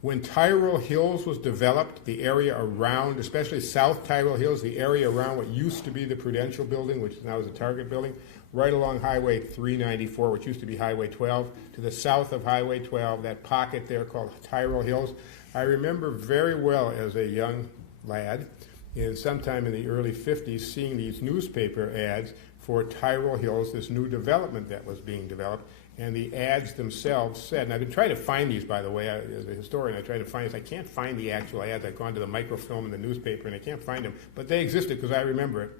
When Tyrell Hills was developed, the area around, especially South Tyrell Hills, the area around what used to be the Prudential Building, which now is the Target Building, right along Highway 394, which used to be Highway 12, to the south of Highway 12, that pocket there called Tyrell Hills. I remember very well as a young lad, sometime in the early 50s, seeing these newspaper ads for Tyrell Hills, this new development that was being developed, and the ads themselves said, and I've been trying to find these, by the way, as a historian, I try to find these. I can't find the actual ads. I've gone to the microfilm in the newspaper, and I can't find them, but they existed because I remember it.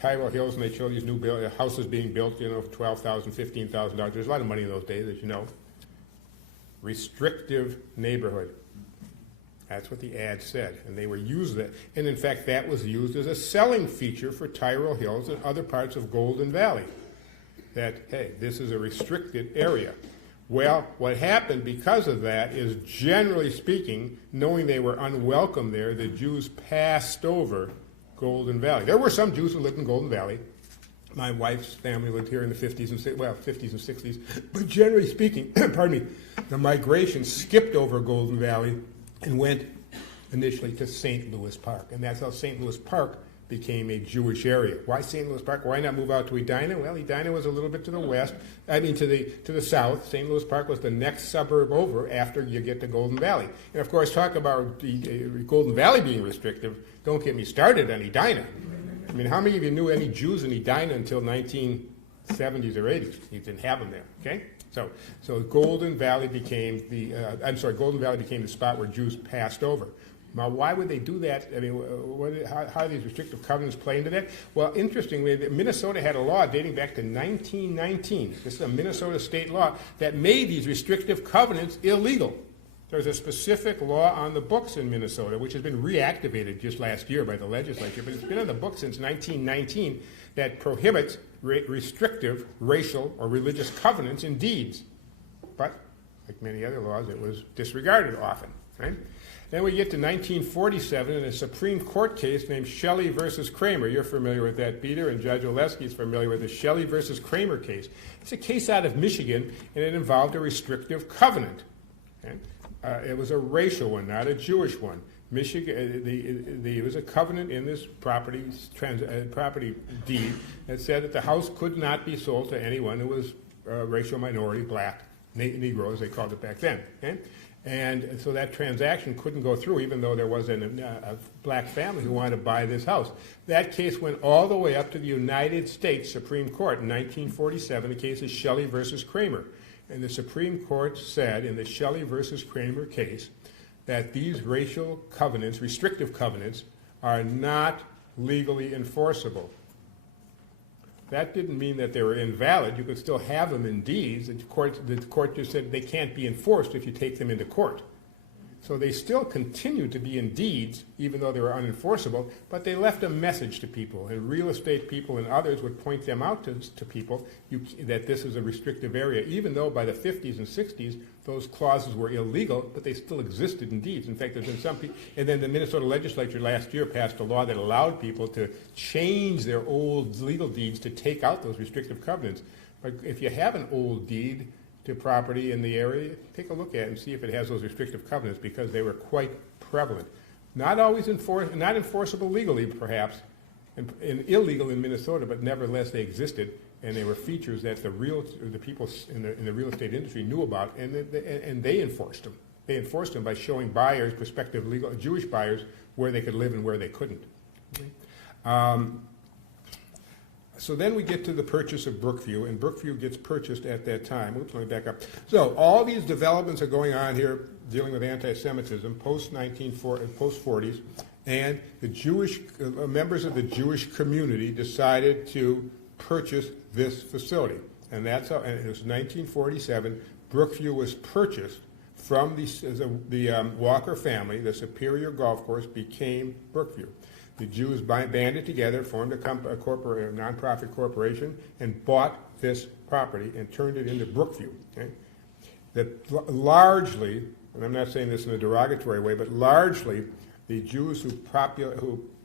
Tyrell Hills, and they show these new houses being built, for $12,000, $15,000. There's a lot of money in those days, as you know. Restrictive neighborhood. That's what the ad said, and they were used that. And in fact, that was used as a selling feature for Tyrell Hills and other parts of Golden Valley. That, hey, this is a restricted area. Well, what happened because of that is, generally speaking, knowing they were unwelcome there, the Jews passed over Golden Valley. There were some Jews who lived in Golden Valley. My wife's family lived here in the 50s and 60s. But generally speaking, pardon me, the migration skipped over Golden Valley and went initially to St. Louis Park. And that's how St. Louis Park became a Jewish area. Why St. Louis Park? Why not move out to Edina? Well, Edina was a little bit to the west, to the south. St. Louis Park was the next suburb over after you get to Golden Valley. And of course, talk about Golden Valley being restrictive. Don't get me started on Edina. I mean, how many of you knew any Jews in Edina until 1970s or 80s? You didn't have them there, okay? So Golden Valley became Golden Valley became the spot where Jews passed over. Now, why would they do that? I mean, how do these restrictive covenants play into that? Well, interestingly, Minnesota had a law dating back to 1919. This is a Minnesota state law that made these restrictive covenants illegal. There's a specific law on the books in Minnesota, which has been reactivated just last year by the legislature, but it's been on the books since 1919, that prohibits restrictive racial or religious covenants in deeds. But, like many other laws, it was disregarded often, right? Then we get to 1947 in a Supreme Court case named Shelley versus Kramer. You're familiar with that, Peter, and Judge Oleski is familiar with the Shelley versus Kramer case. It's a case out of Michigan, and it involved a restrictive covenant. Okay? It was a racial one, not a Jewish one. Michigan, there was a covenant in this property deed that said that the house could not be sold to anyone who was a racial minority, black, Negro, as they called it back then. Okay? And so that transaction couldn't go through, even though there was a black family who wanted to buy this house. That case went all the way up to the United States Supreme Court in 1947. The case is Shelley versus Kramer. And the Supreme Court said in the Shelley versus Kramer case that these racial covenants, restrictive covenants, are not legally enforceable. That didn't mean that they were invalid. You could still have them in deeds. The court just said they can't be enforced if you take them into court. So they still continued to be in deeds, even though they were unenforceable, but they left a message to people. And real estate people and others would point them out to people that this is a restrictive area, even though by the 50s and 60s, those clauses were illegal, but they still existed in deeds. In fact, there's been some people, and then the Minnesota legislature last year passed a law that allowed people to change their old legal deeds to take out those restrictive covenants. But if you have an old deed, to property in the area, take a look at it and see if it has those restrictive covenants, because they were quite prevalent. Not always not enforceable legally, perhaps, and illegal in Minnesota, but nevertheless they existed, and they were features that the people in the real estate industry knew about, and they enforced them. They enforced them by showing buyers, prospective legal Jewish buyers, where they could live and where they couldn't. So then we get to the purchase of Brookview, and Brookview gets purchased at that time. Oops, let me back up. So all these developments are going on here dealing with anti-Semitism post-40s, and the Jewish members of the Jewish community decided to purchase this facility. And that's how, and it was 1947, Brookview was purchased from the Walker family. The Superior Golf Course became Brookview. The Jews banded together, formed a nonprofit corporation, and bought this property and turned it into Brookview. Okay? That largely, and I'm not saying this in a derogatory way, but largely the Jews who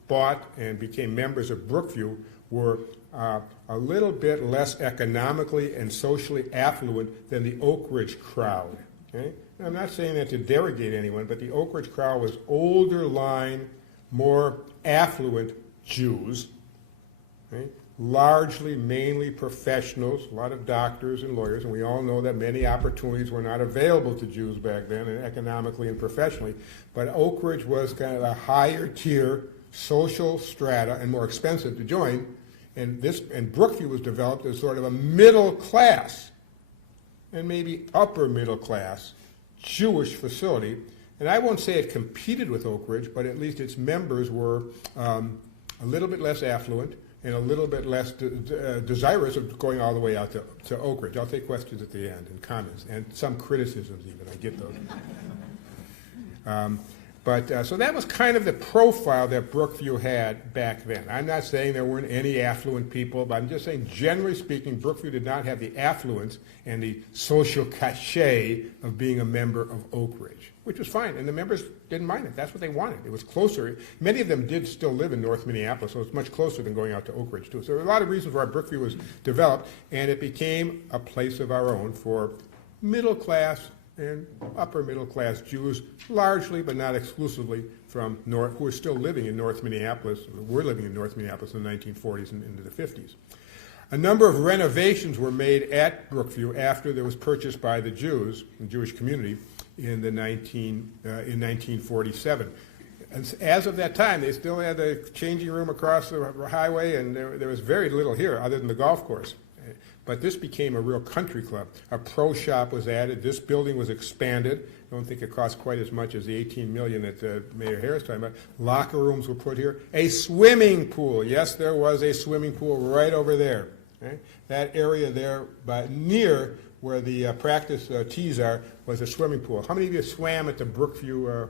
bought and became members of Brookview were a little bit less economically and socially affluent than the Oak Ridge crowd. Okay? And I'm not saying that to derogate anyone, but the Oak Ridge crowd was older line, more affluent Jews, okay? Largely, mainly professionals, a lot of doctors and lawyers, and we all know that many opportunities were not available to Jews back then, and economically and professionally. But Oak Ridge was kind of a higher tier social strata and more expensive to join, and Brookview was developed as sort of a middle class and maybe upper middle class Jewish facility. And I won't say it competed with Oak Ridge, but at least its members were a little bit less affluent and a little bit less desirous of going all the way out to Oak Ridge. I'll take questions at the end and comments, and some criticisms even. I get those. So that was kind of the profile that Brookview had back then. I'm not saying there weren't any affluent people, but I'm just saying, generally speaking, Brookview did not have the affluence and the social cachet of being a member of Oak Ridge, which was fine, and the members didn't mind it. That's what they wanted. It was closer. Many of them did still live in North Minneapolis, so it's much closer than going out to Oak Ridge, too. So there were a lot of reasons why Brookview was developed, and it became a place of our own for middle class and upper middle class Jews, largely but not exclusively from who were still living in North Minneapolis, were living in North Minneapolis in the 1940s and into the 50s. A number of renovations were made at Brookview after it was purchased by the Jews, the Jewish community, in 1947. And as of that time, they still had the changing room across the highway, and there was very little here other than the golf course. But this became a real country club. A pro shop was added. This building was expanded. I don't think it cost quite as much as the $18 million that Mayor Harris talked about. Locker rooms were put here. A swimming pool. Yes, there was a swimming pool right over there. Okay? That area there, near where the practice tees are, was a swimming pool. How many of you swam at the Brookview?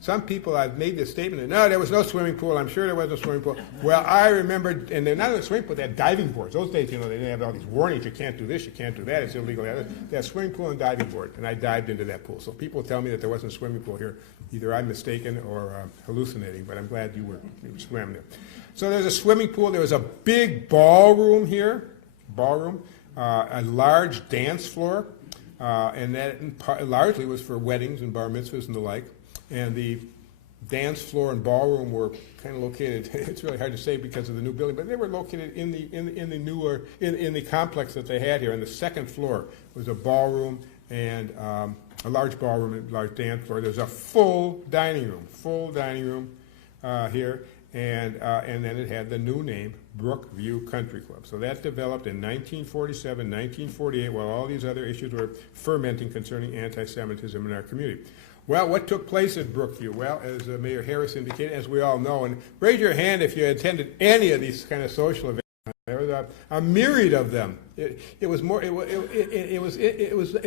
Some people, I've made this statement, that, no, there was no swimming pool. I'm sure there was no swimming pool. Well, I remember, and they're not a swimming pool, they had diving boards. Those days, they didn't have all these warnings. You can't do this, you can't do that. It's illegal. They had a swimming pool and diving board, and I dived into that pool. So people tell me that there wasn't a swimming pool here. Either I'm mistaken or hallucinating, but I'm glad you swam there. So there's a swimming pool. There was a big ballroom here, a large dance floor, and that largely was for weddings and bar mitzvahs and the like. And the dance floor and ballroom were kind of located. It's really hard to say because of the new building, but they were located in the complex that they had here. On the second floor was a ballroom and a large ballroom and large dance floor. There's a full dining room here, and then it had the new name Brookview Country Club. So that developed in 1947, 1948, while all these other issues were fermenting concerning anti-Semitism in our community. Well, what took place at Brookview? Well, as Mayor Harris indicated, as we all know, and raise your hand if you attended any of these kind of social events. There was a myriad of them. It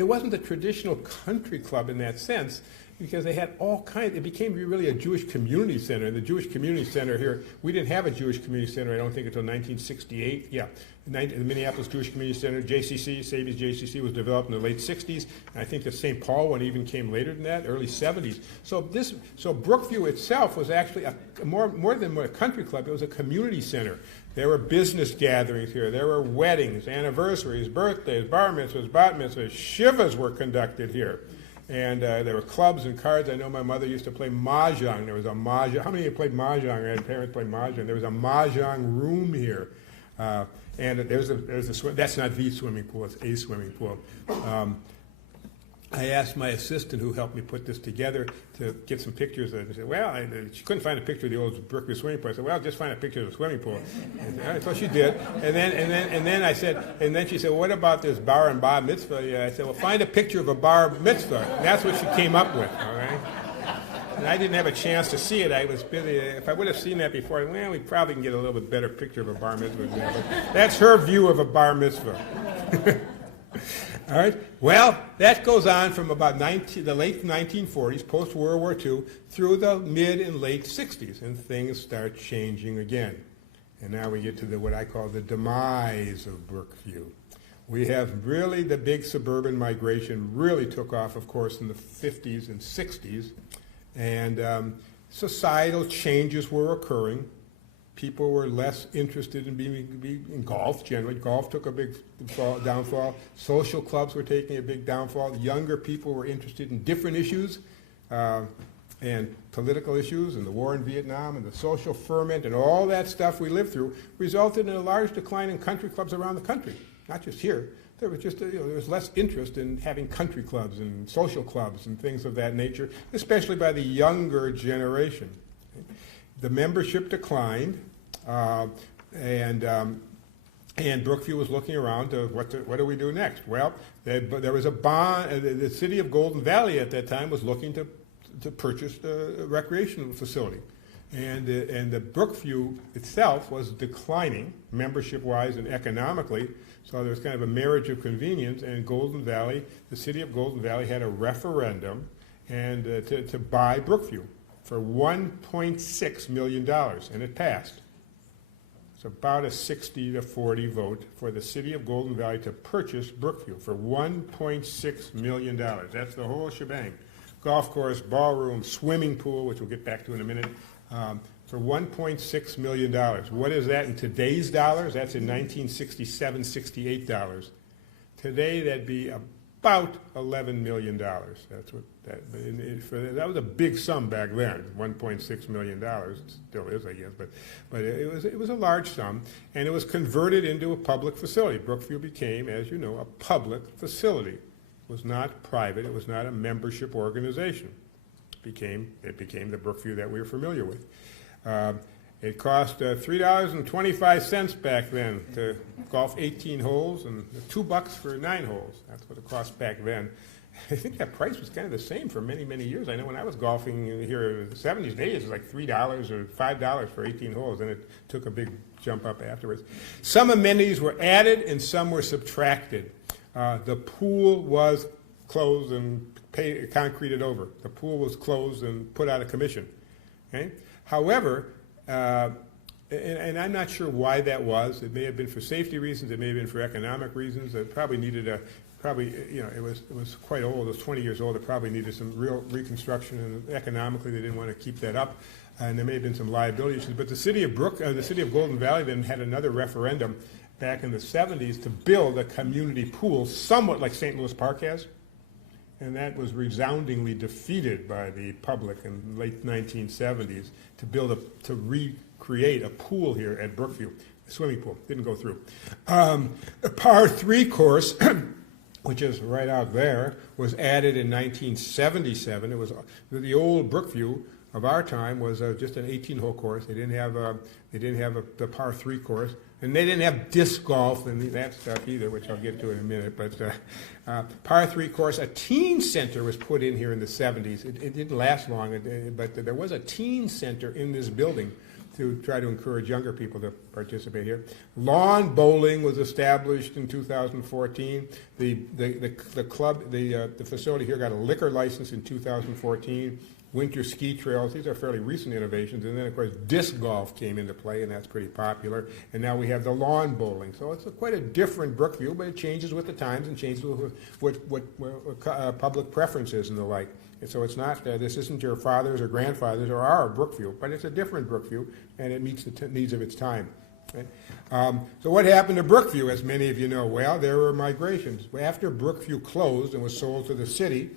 wasn't a traditional country club in that sense, because they had all kinds. It became really a Jewish community center. And the Jewish community center here, we didn't have a Jewish community center, I don't think, until 1968. Yeah, The Minneapolis Jewish Community Center, JCC, Savies JCC, was developed in the late 60s. And I think the St. Paul one even came later than that, early 70s. So Brookview itself was actually more than a country club. It was a community center. There were business gatherings here. There were weddings, anniversaries, birthdays, bar mitzvahs, bat mitzvahs. Shivas were conducted here. And there were clubs and cards. I know my mother used to play mahjong. There was a mahjong. How many of you played mahjong? I had parents play mahjong. There was a mahjong room here. And there's a that's not the swimming pool, it's a swimming pool. I asked my assistant who helped me put this together to get some pictures. And she said, well, she couldn't find a picture of the old Brookview swimming pool. I said, well, just find a picture of the swimming pool. And, all right, so she did. And then she said, well, what about this bar and bar mitzvah? Yeah, I said, well, find a picture of a bar mitzvah. And that's what she came up with, all right? And I didn't have a chance to see it. I was busy. If I would have seen that before, well, we probably can get a little bit better picture of a bar mitzvah. But that's her view of a bar mitzvah. All right. Well, that goes on from about the late 1940s, post-World War II, through the mid and late 60s, and things start changing again. And now we get to what I call the demise of Brookview. We have really the big suburban migration really took off, of course, in the 50s and 60s. And societal changes were occurring. People were less interested in being in golf generally. Golf took a big downfall. Social clubs were taking a big downfall. Younger people were interested in different issues and political issues and the war in Vietnam and the social ferment and all that stuff we lived through resulted in a large decline in country clubs around the country, not just here. There was just there was less interest in having country clubs and social clubs and things of that nature, especially by the younger generation. The membership declined, and Brookview was looking around to what do we do next? Well, there was a bond. The city of Golden Valley at that time was looking to purchase a recreational facility, and the Brookview itself was declining membership-wise and economically. So there was kind of a marriage of convenience, and Golden Valley, the city of Golden Valley, had a referendum and to buy Brookview for $1.6 million, and it passed. It's about a 60-40 vote for the city of Golden Valley to purchase Brookview for $1.6 million. That's the whole shebang. Golf course, ballroom, swimming pool, which we'll get back to in a minute, for $1.6 million. What is that in today's dollars? That's in 1967, $68. Today, that'd be about $11 million. That's what that was a big sum back then. $1.6 million. It still is, I guess, but it was a large sum, and it was converted into a public facility. Brookview became, as you know, a public facility. It was not private. It was not a membership organization. It became the Brookview that we were familiar with. It cost $3.25 back then to golf 18 holes, and $2 for 9 holes. That's what it cost back then. I think that price was kind of the same for many, many years. I know when I was golfing here in the 70s, days, it was like $3 or $5 for 18 holes, and it took a big jump up afterwards. Some amenities were added and some were subtracted. The pool was closed and concreted over. The pool was closed and put out of commission. Okay? However, and I'm not sure why that was. It may have been for safety reasons. It may have been for economic reasons. It probably needed it was quite old. It was 20 years old. It probably needed some real reconstruction, and economically they didn't want to keep that up. And there may have been some liability issues. But the city of Golden Valley then had another referendum back in the 70s to build a community pool, somewhat like St. Louis Park has. And that was resoundingly defeated by the public in the late 1970s to recreate a pool here at Brookview. A swimming pool. Didn't go through. A par 3 course, which is right out there, was added in 1977. It was the old Brookview of our time was just an 18-hole course. They didn't have the par 3 course, and they didn't have disc golf and that stuff either, which I'll get to in a minute. But par 3 course, a teen center was put in here in the 70s. It didn't last long, but there was a teen center in this building to try to encourage younger people to participate here. Lawn bowling was established in 2014. The club, the facility here got a liquor license in 2014. Winter ski trails, these are fairly recent innovations. And then, of course, disc golf came into play, and that's pretty popular. And now we have the lawn bowling. So it's quite a different Brookview, but it changes with the times and changes with what public preferences and the like. And so it's not, this isn't your father's or grandfather's or our Brookview, but it's a different Brookview, and it meets the needs of its time. Right? So what happened to Brookview, as many of you know? Well, there were migrations. After Brookview closed and was sold to the city,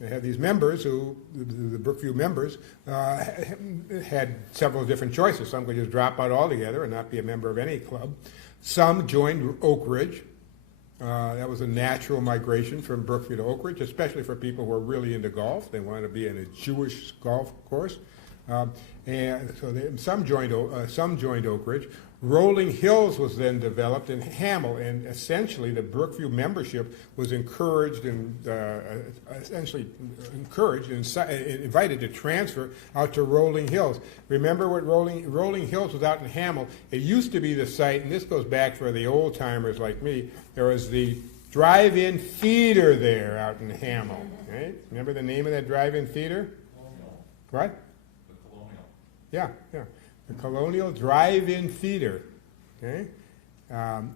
they had these members who, the Brookview members, had several different choices. Some could just drop out altogether and not be a member of any club. Some joined Oak Ridge. That was a natural migration from Brookview to Oak Ridge, especially for people who are really into golf. They wanted to be in a Jewish golf course. And so some joined Oak Ridge. Rolling Hills was then developed in Hamel, and essentially the Brookview membership was encouraged and invited to transfer out to Rolling Hills. Remember what Rolling Hills was out in Hamel? It used to be the site, and this goes back for the old timers like me. There was the drive-in theater there out in Hamel. Right? Remember the name of that drive-in theater? What? The Colonial. Yeah. The Colonial Drive-In Theater, okay,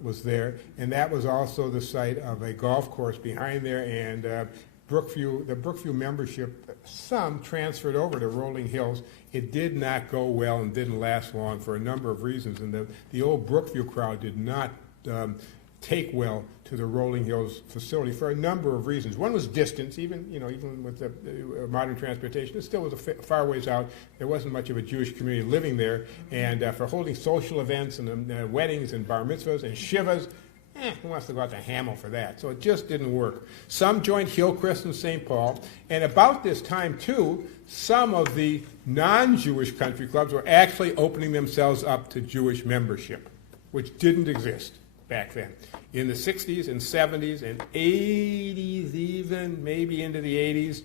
was there, and that was also the site of a golf course behind there. And the Brookview membership, some transferred over to Rolling Hills. It did not go well and didn't last long for a number of reasons, and the old Brookview crowd did not take well to the Rolling Hills facility for a number of reasons. One was distance, even with the modern transportation, it still was a far ways out. There wasn't much of a Jewish community living there, and for holding social events and weddings and bar mitzvahs and shivas, who wants to go out to Hamel for that? So it just didn't work. Some joined Hillcrest and St. Paul, and about this time, too, some of the non-Jewish country clubs were actually opening themselves up to Jewish membership, which didn't exist back then. In the 60s and 70s and 80s even, maybe into the 80s,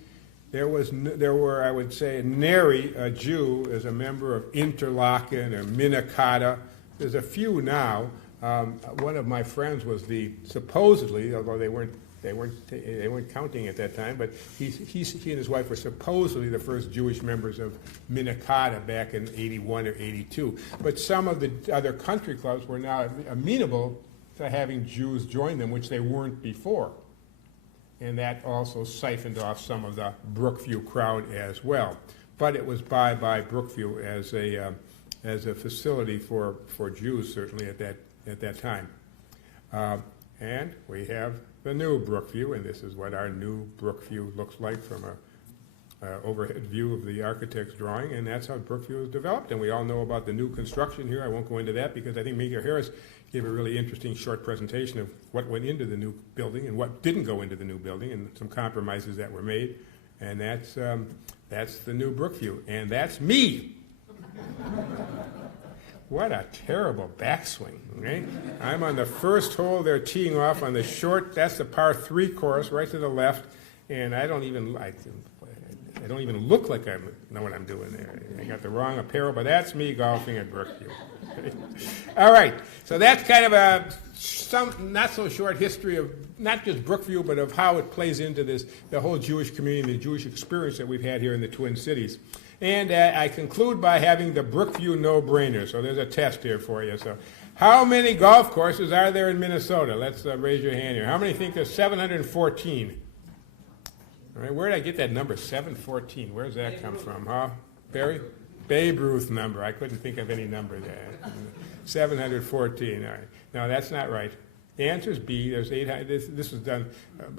there were, I would say, nary a Jew as a member of Interlaken or Minnetonka. There's a few now. One of my friends was supposedly, although they weren't counting at that time, but he and his wife were supposedly the first Jewish members of Minnetonka back in 81 or 82. But some of the other country clubs were now amenable to having Jews join them, which they weren't before. And that also siphoned off some of the Brookview crowd as well. But it was bye-bye Brookview as a facility for Jews, certainly at that time. And we have the new Brookview, and this is what our new Brookview looks like from a overhead view of the architect's drawing, and that's how Brookview was developed. And we all know about the new construction here. I won't go into that because I think Major Harris gave a really interesting short presentation of what went into the new building and what didn't go into the new building and some compromises that were made. And that's the new Brookview, and that's me. What a terrible backswing, right? I'm on the first hole. They're teeing off on the short, that's the par 3 course, right to the left, and I don't even look like I know what I'm doing there. I got the wrong apparel, but that's me golfing at Brookview. All right, so that's kind of some not-so-short history of not just Brookview, but of how it plays into the whole Jewish community and the Jewish experience that we've had here in the Twin Cities. And I conclude by having the Brookview no-brainer. So there's a test here for you. So how many golf courses are there in Minnesota? Let's raise your hand here. How many think there's 714? All right, where did I get that number, 714? Where does that come from, huh? Barry? Babe Ruth number. I couldn't think of any number there. 714. All right. No, that's not right. The answer is B. There's 800. This was done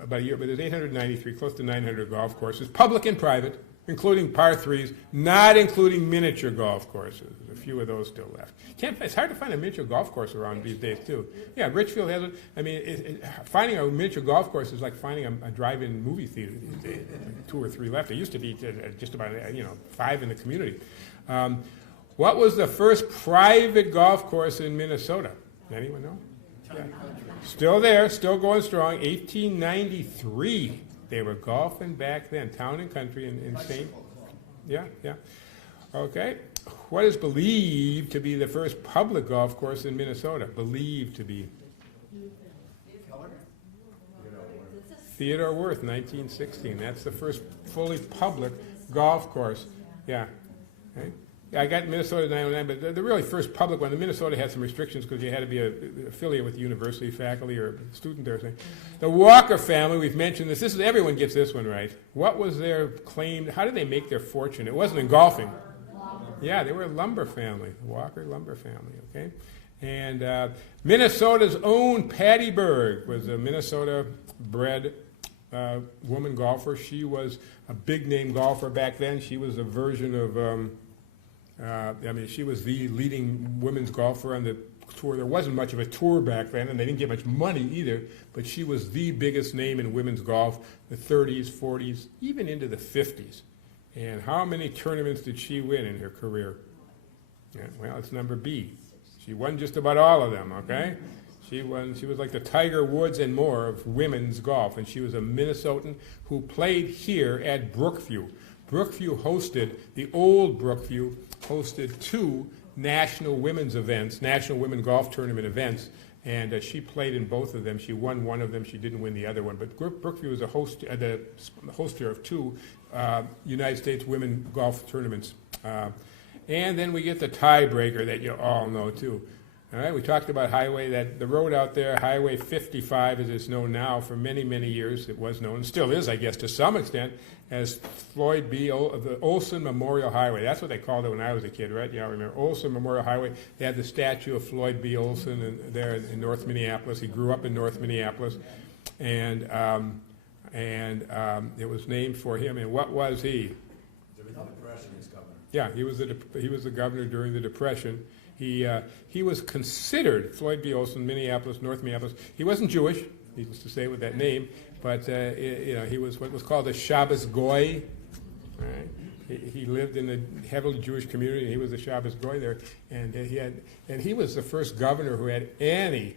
about a year, but there's 893, close to 900 golf courses, public and private, including par 3s, not including miniature golf courses. There's a few of those still left. It's hard to find a miniature golf course around these days, too. Yeah, Richfield has it. I mean, finding a miniature golf course is like finding a drive-in movie theater these days. 2 or 3 left. There used to be just about 5 in the community. What was the first private golf course in Minnesota? Anyone know? Yeah. Still there, still going strong. 1893. They were golfing back then, Town and Country in St. Yeah. Okay. what is believed to be the first public golf course in Minnesota? Believed to be. Theodore Wirth, 1916. That's the first fully public golf course. Yeah. Okay. I got Minnesota 909, but the really first public one, the Minnesota had some restrictions because you had to be affiliated with the university faculty or student there. Or something. The Walker family, we've mentioned this. Everyone gets this one right. What was their claim? How did they make their fortune? It wasn't in golfing. Yeah, they were a lumber family, the Walker lumber family, okay? And Minnesota's own Patty Berg was a Minnesota-bred woman golfer. She was a big-name golfer back then. She was a version of, she was the leading women's golfer on the tour. There wasn't much of a tour back then, and they didn't get much money either, but she was the biggest name in women's golf, the 30s, 40s, even into the 50s. And how many tournaments did she win in her career? Yeah, well, it's number B. She won just about all of them, okay? She was like the Tiger Woods and more of women's golf, and she was a Minnesotan who played here at Brookview. Brookview hosted, the old Brookview hosted 2 national women's events, national women golf tournament events, and she played in both of them. She won one of them. She didn't win the other one. But Brookview was a host, the hoster of 2 United States women golf tournaments. And then we get the tiebreaker that you all know, too. All right, we talked about the road out there, Highway 55, as it's known now, for many, many years. It was known, still is, I guess, to some extent, as Floyd B. the Olson Memorial Highway. That's what they called it when I was a kid, right? Yeah, I remember. Olson Memorial Highway. They had the statue of Floyd B. Olson there in North Minneapolis. He grew up in North Minneapolis. And it was named for him. And what was he? During the Depression, he's governor. Yeah, he was the governor during the Depression. He was considered, Floyd B. Olson, Minneapolis, North Minneapolis. He wasn't Jewish, needless to say, with that name, but he was what was called a Shabbos Goy. Right? He lived in a heavily Jewish community, and he was a Shabbos Goy there. And he was the first governor who had any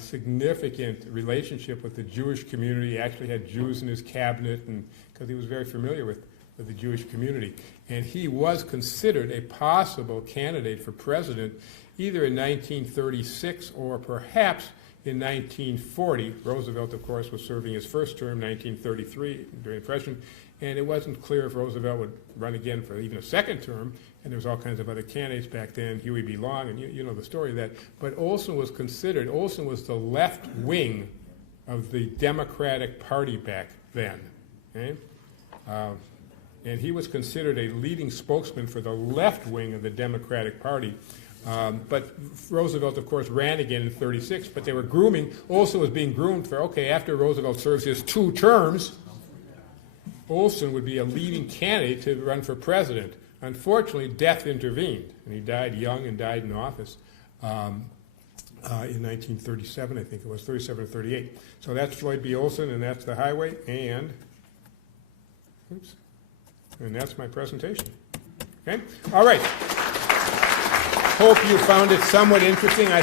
significant relationship with the Jewish community. He actually had Jews in his cabinet, and because he was very familiar with the Jewish community. And he was considered a possible candidate for president either in 1936 or perhaps in 1940. Roosevelt, of course, was serving his first term, 1933, during the Depression, and it wasn't clear if Roosevelt would run again for even a second term, and there was all kinds of other candidates back then, Huey B. Long, and you know the story of that. But Olson was the left wing of the Democratic Party back then. Okay? And he was considered a leading spokesman for the left wing of the Democratic Party. But Roosevelt, of course, ran again in 36, but they were grooming. Olson was being groomed for, after Roosevelt serves his 2 terms, Olson would be a leading candidate to run for president. Unfortunately, death intervened, and he died young and died in office in 1937, I think it was, 37 or 38. So that's Floyd B. Olson, and that's the highway, and that's my presentation. Okay? All right. Hope you found it somewhat interesting. I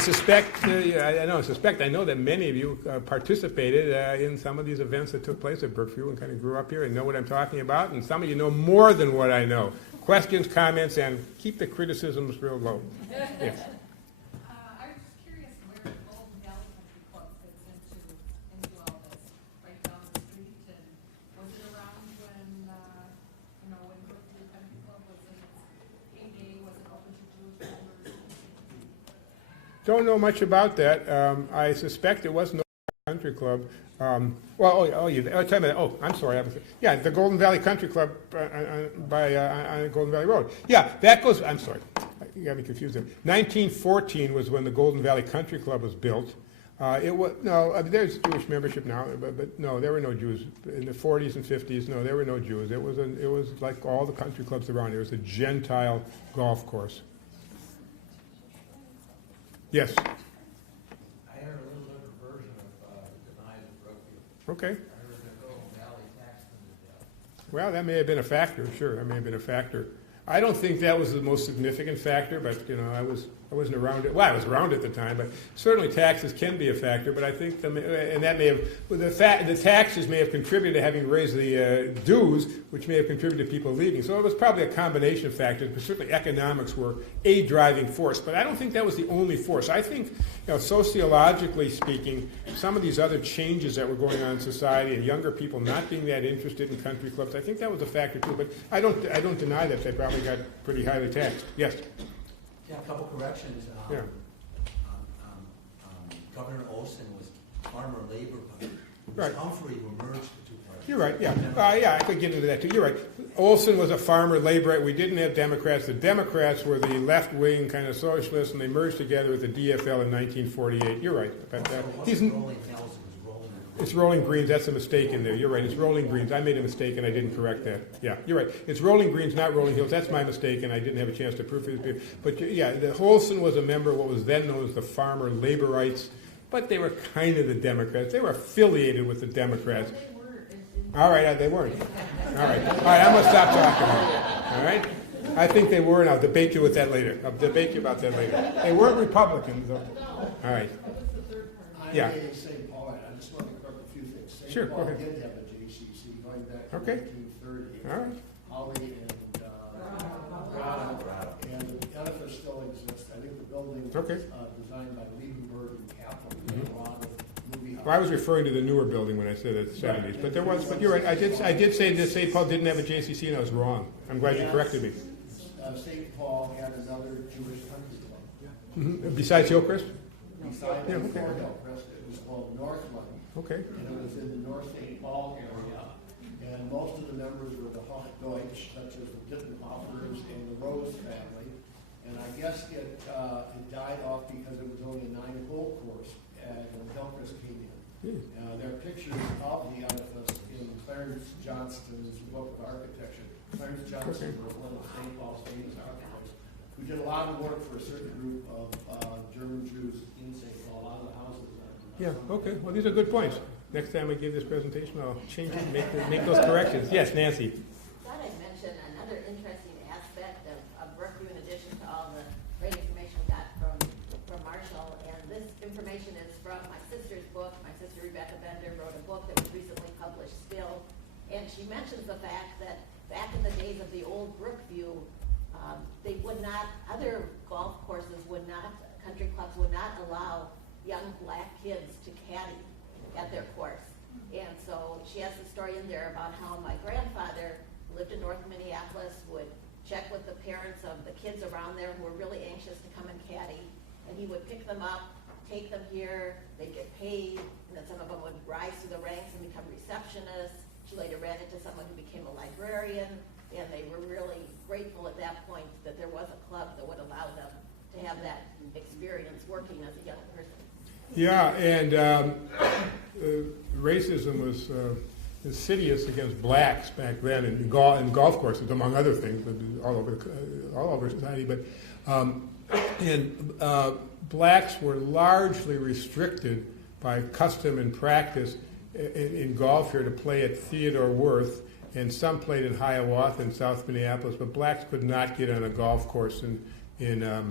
know that many of you participated in some of these events that took place at Brookview and kind of grew up here and know what I'm talking about, and some of you know more than what I know. Questions, comments, and keep the criticisms real low. Yes. I was just curious where the Golden Valley Country Club fits into all this, right down the street, and was it around when Brookview Country Club was in its heyday? Was it open to Jewish members? Don't know much about that. I suspect it was no country club. I'm sorry. Yeah, the Golden Valley Country Club on Golden Valley Road. Yeah, that goes. I'm sorry, you got me confused there. 1914 was when the Golden Valley Country Club was built. There's Jewish membership now, but no, there were no Jews in the 40s and 50s. No, there were no Jews. It was like all the country clubs around. It was a Gentile golf course. Yes. I heard a little different version of the demise of Brookview. Okay. I heard the Golden Valley taxed them to death. Well, that may have been a factor. Sure, that may have been a factor. I don't think that was the most significant factor, but I was I wasn't around it. Well, I was around at the time, but certainly taxes can be a factor. But I think, and that may have, well, the taxes may have contributed to having raised the dues, which may have contributed to people leaving. So it was probably a combination of factors, but certainly economics were a driving force. But I don't think that was the only force. I think, sociologically speaking, some of these other changes that were going on in society and younger people not being that interested in country clubs, I think that was a factor too. But I don't deny that they probably got pretty highly taxed. Yes. Yeah, a couple corrections. Yeah. Governor Olson was farmer labor party. Right. Humphrey were merged the two parties. You're right, yeah. Yeah, I could get into that too. You're right. Olson was a farmer labor. We didn't have Democrats. The Democrats were the left-wing kind of socialists, and they merged together with the DFL in 1948. You're right about that. He's Rolling Hills, it was Rolling. It's Rolling Greens. That's a mistake in there. You're right. It's Rolling Greens. I made a mistake, and I didn't correct that. Yeah, you're right. It's Rolling Greens, not Rolling Hills. That's my mistake, and I didn't have a chance to prove it. But, yeah, the Olson was a member of what was then known as the Farmer Laborites, but they were kind of the Democrats. They were affiliated with the Democrats. All right, they weren't. All right, I'm going to stop talking now. All right? I think they were, and I'll debate you with that later. I'll debate you about that later. They weren't Republicans, though. All right. Yeah. I'm in St. Paul, and I just want to correct a few things. Sure, St. go Paul ahead. did have a JCC going back to Okay. 1930. All right. Holly and Grotto, and the edifice still exists. I think the building was Okay. designed by Liebenberg and Kaplan, along with movie house. Well, I was referring to the newer building when I said the 70s, but there was. But you're right. I did say that St. Paul didn't have a JCC, and I was wrong. I'm glad you corrected me. St. Paul had another Jewish country club. Besides Hillcrest. Beside Yeah, the okay. Fort Hillcrest, it was called Northland. Okay. And it was in the North St. Paul area. And most of the members were the Hochdeutsch, such as the Dittenhoffers and the Rose family. And I guess it died off because it was only a 9-hole course when Hillcrest came in. There are pictures of the edifice in Clarence Johnston's book of architecture. Clarence Johnston was one of St. Paul's famous architects who did a lot of work for a certain group of German Jews in St. Paul. A lot of the houses are. Yeah. Okay. Well, these are good points. Next time I give this presentation, I'll change it and make those corrections. Yes, Nancy. Thought I'd mention another interesting aspect of Brookview, in addition to all the great information we got from Marshall. And this information is from my sister's book. My sister Rebecca Bender wrote a book that was recently published still. And she mentions the fact that back in the days of the old Brookview, they would not, other golf courses would not, country clubs would not allow young black kids to caddy at their course. And so she has a story in there about how my grandfather lived in North Minneapolis, would check with the parents of the kids around there who were really anxious to come and caddy, and he would pick them up, take them here, they'd get paid, and then some of them would rise through the ranks and become receptionists. She later ran into someone who became a librarian, and they were really grateful at that point that there was a club that would allow them to have that experience working as a young person. Yeah, and racism was insidious against blacks back then in golf courses, among other things, all over society. But blacks were largely restricted by custom and practice in golf here to play at Theodore Wirth, and some played in Hiawatha and South Minneapolis, but blacks could not get on a golf course in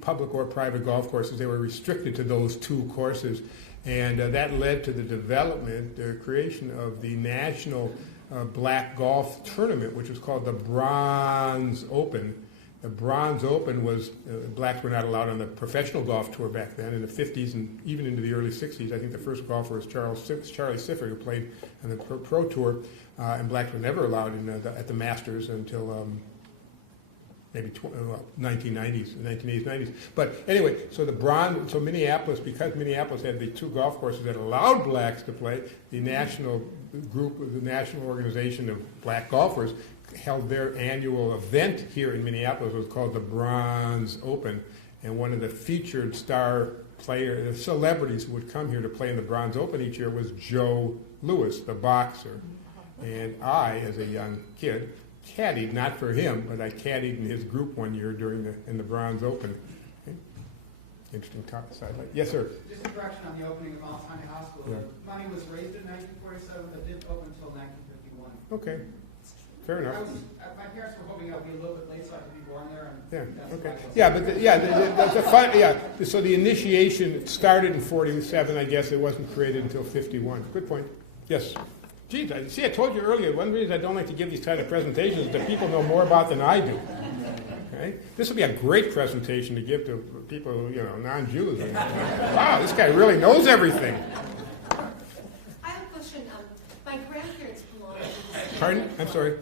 public or private golf courses. They were restricted to those two courses, and that led to the development, the creation of the National Black Golf Tournament, which was called the Bronze Open. The Bronze Open was, blacks were not allowed on the professional golf tour back then in the 50s and even into the early 60s. I think the first golfer was Charlie Siffer, who played on the pro tour, and blacks were never allowed at the Masters until maybe 1980s, 90s. But anyway, so Minneapolis, because Minneapolis had the two golf courses that allowed blacks to play, the national organization of black golfers held their annual event here in Minneapolis. It was called the Bronze Open, and one of the featured star players, the celebrities who would come here to play in the Bronze Open each year was Joe Louis, the boxer. And I, as a young kid, caddied, not for him, but I caddied in his group one year in the Bronze Open. Okay. Interesting sidelight. Yes, sir. Just a correction on the opening of Mount Sinai Hospital. Yeah. Money was raised in 1947, but didn't open until 1951. Okay. fair enough. My parents were hoping I'd be a little bit late so I could be born there, Yeah, and that's okay. why I was- Yeah, but so the initiation started in 47, I guess. It wasn't created until 51. Good point. Yes. Geez, I told you earlier, one reason I don't like to give these kind of presentations is that people know more about than I do. Okay? This would be a great presentation to give to people, non-Jews. Wow, this guy really knows everything. I have a question. My grandparents belonged to this Pardon? I'm sorry.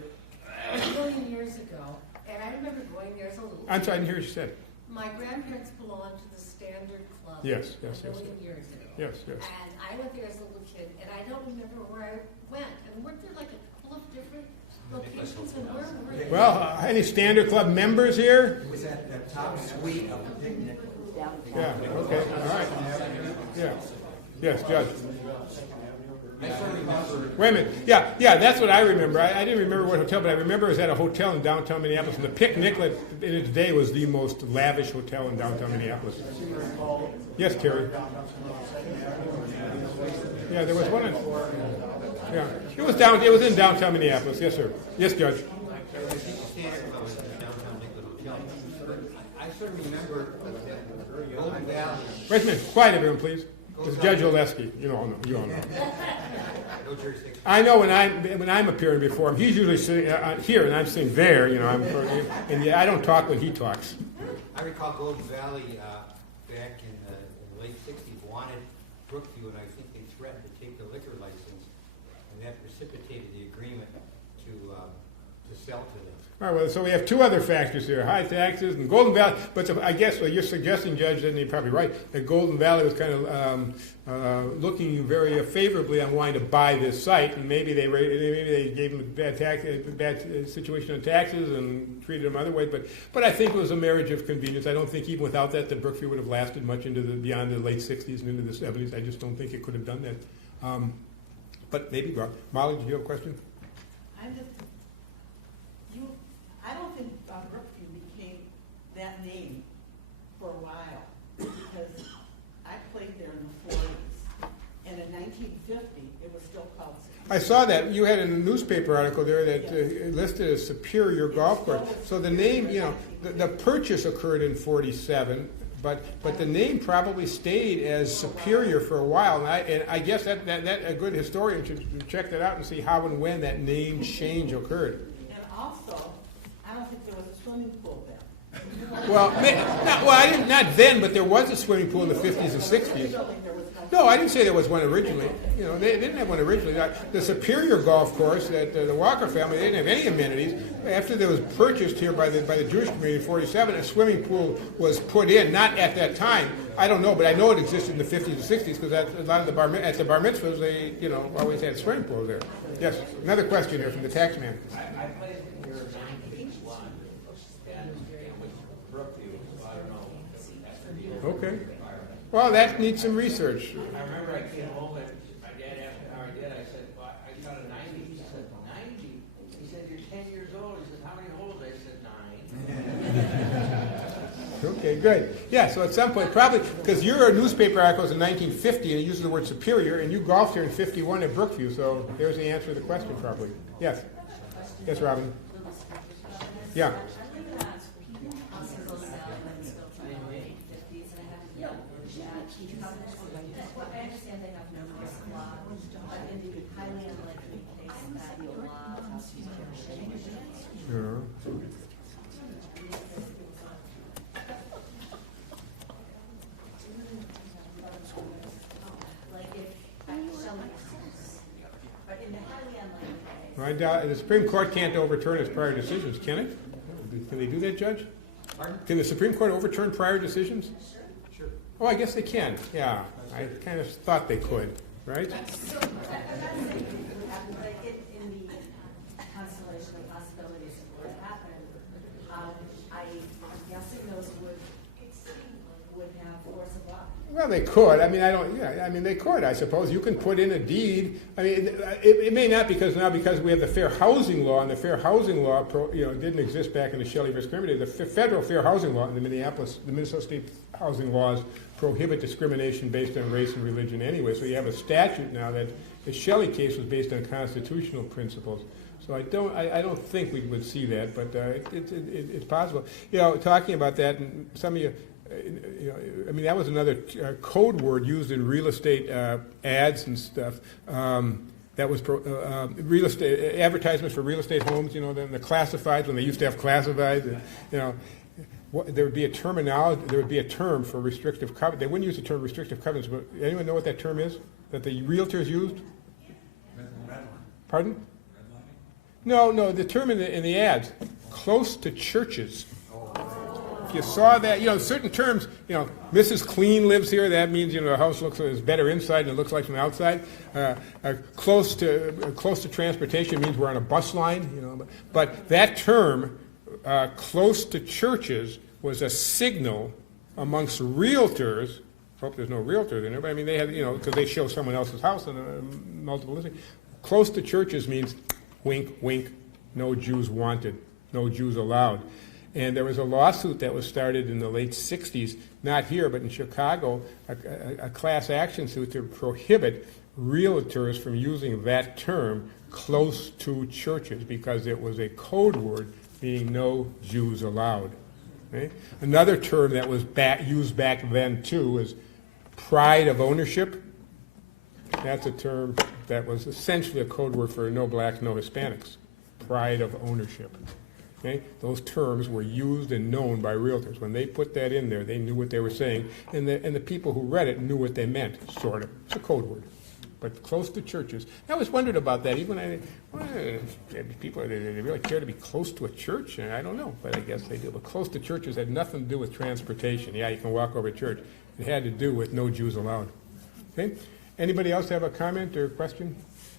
a million years ago, and I remember going there as a little. I'm sorry, I didn't hear what you said. My grandparents belonged to the Standard Club. Yes, a yes, yes, million yes. years ago. Yes, yes. And I went there as a little kid, and I don't remember where I went. And weren't there like a couple of different locations, and where were they? Well, any Standard Club members here? It was at the top suite of the picnic. Yeah, okay, all right. Yeah. Yes, Judge. Wait a minute. Yeah, that's what I remember. I didn't remember what hotel, but I remember it was at a hotel in downtown Minneapolis, and the Pic Nicolet in its day was the most lavish hotel in downtown Minneapolis. Yes, Terry. Yeah, there was one in, yeah. It was in downtown Minneapolis. Yes, sir. Yes, Judge. I sort of remember Golden Valley. Wait a minute. Quiet, everyone, please. It's Judge Oleski. You all know. No jurisdiction. I know when I'm appearing before him, he's usually sitting here, and I'm sitting there. And I don't talk when he talks. I recall Golden Valley back in the late 60s wanted Brookview, and I think they threatened to take the liquor license, and that precipitated the agreement to sell to them. All right, well, so we have two other factors here, high taxes and Golden Valley. But I guess what you're suggesting, Judge, and you're probably right, that Golden Valley was kind of looking very favorably on wanting to buy this site, and maybe they gave them a bad situation on taxes and treated them other ways. But I think it was a marriage of convenience. I don't think even without that Brookview would have lasted much beyond the late 60s and into the 70s. I just don't think it could have done that. But maybe, Molly, did you have a question? I don't think Brookview became that name for a while because I played there in the 40s, and in 1950 it was still called. I saw that you had a newspaper article there that listed as Superior Golf Course. So the name, the purchase occurred in 47, but the name probably stayed as Superior for a while. And I guess that a good historian should check that out and see how and when that name change occurred. And also, I don't think there was a swimming pool then. Well, not then, but there was a swimming pool in the 50s and 60s. No, I didn't say there was one originally. They didn't have one originally. The Superior Golf Course that the Walker family, they didn't have any amenities. After it was purchased here by the Jewish community in 47, a swimming pool was put in. Not at that time. I don't know, but I know it existed in the 50s and 60s because a lot of the bar mitzvahs, they always had swimming pools there. Yes, another question here from the tax man. I played here in 1981, and Brookview, I don't know. Okay. Well, that needs some research. I remember I came home and my dad asked me how I did. I said, well, I got a 90. He said, 90? He said, you're 10 years old. He said, how many holes? I said, 9. Okay, good. Yeah, so at some point, probably, because your newspaper article was in 1950 and it uses the word Superior, and you golfed here in 51 at Brookview, so there's the answer to the question, probably. Yes. Yes, Robin. Yeah. I understand they have numerous laws, but in the highly unlikely case that the law Sure. like if that shall make sense, but in the highly unlikely case. I doubt, the Supreme Court can't overturn its prior decisions, can it? Can they do that, Judge? Pardon? Can the Supreme Court overturn prior decisions? Sure. Oh, I guess they can. Yeah, I kind of thought they could, right? So, I'm not saying it would happen, but in the constellation of possibilities of what happened, I'm guessing those would have force of law. Well, they could. They could, I suppose. You can put in a deed. I mean, it may not because we have the Fair Housing Law, and the Fair Housing Law, didn't exist back in the Shelley v. Criminal. The federal Fair Housing Law in the Minnesota State housing laws prohibit discrimination based on race and religion anyway. So you have a statute now that The Shelley case was based on constitutional principles. So I don't think we would see that, but it's possible. Talking about that, and some of you, I mean, that was another code word used in real estate ads and stuff. That was real estate advertisements for real estate homes. Then the classifieds, when they used to have classifieds. There would be a terminology. There would be a term for restrictive covenants. They wouldn't use the term restrictive covenants, but anyone know what that term is that the realtors used? Pardon? No. The term in the ads, close to churches. If you saw that, certain terms, Mrs. Clean lives here, that means, the house is better inside than it looks like from the outside. Close to transportation means we're on a bus line, But that term, close to churches, was a signal amongst realtors. Hope there's no realtors in there, but I mean, they have, because they show someone else's house in multiple listings. Close to churches means wink, wink, no Jews wanted, no Jews allowed. And there was a lawsuit that was started in the late 60s, not here, but in Chicago, a class action suit to prohibit realtors from using that term, close to churches, because it was a code word meaning no Jews allowed. Okay? Another term that was used back then, too, is pride of ownership. That's a term that was essentially a code word for no blacks, no Hispanics. Pride of ownership. Okay? Those terms were used and known by realtors. When they put that in there, they knew what they were saying, and the people who read it knew what they meant, sort of. It's a code word. But close to churches. I always wondered about that. Even people, they really care to be close to a church? I don't know, but I guess they do. But close to churches had nothing to do with transportation. Yeah, you can walk over to church. It had to do with no Jews allowed. Okay? Anybody else have a comment or question?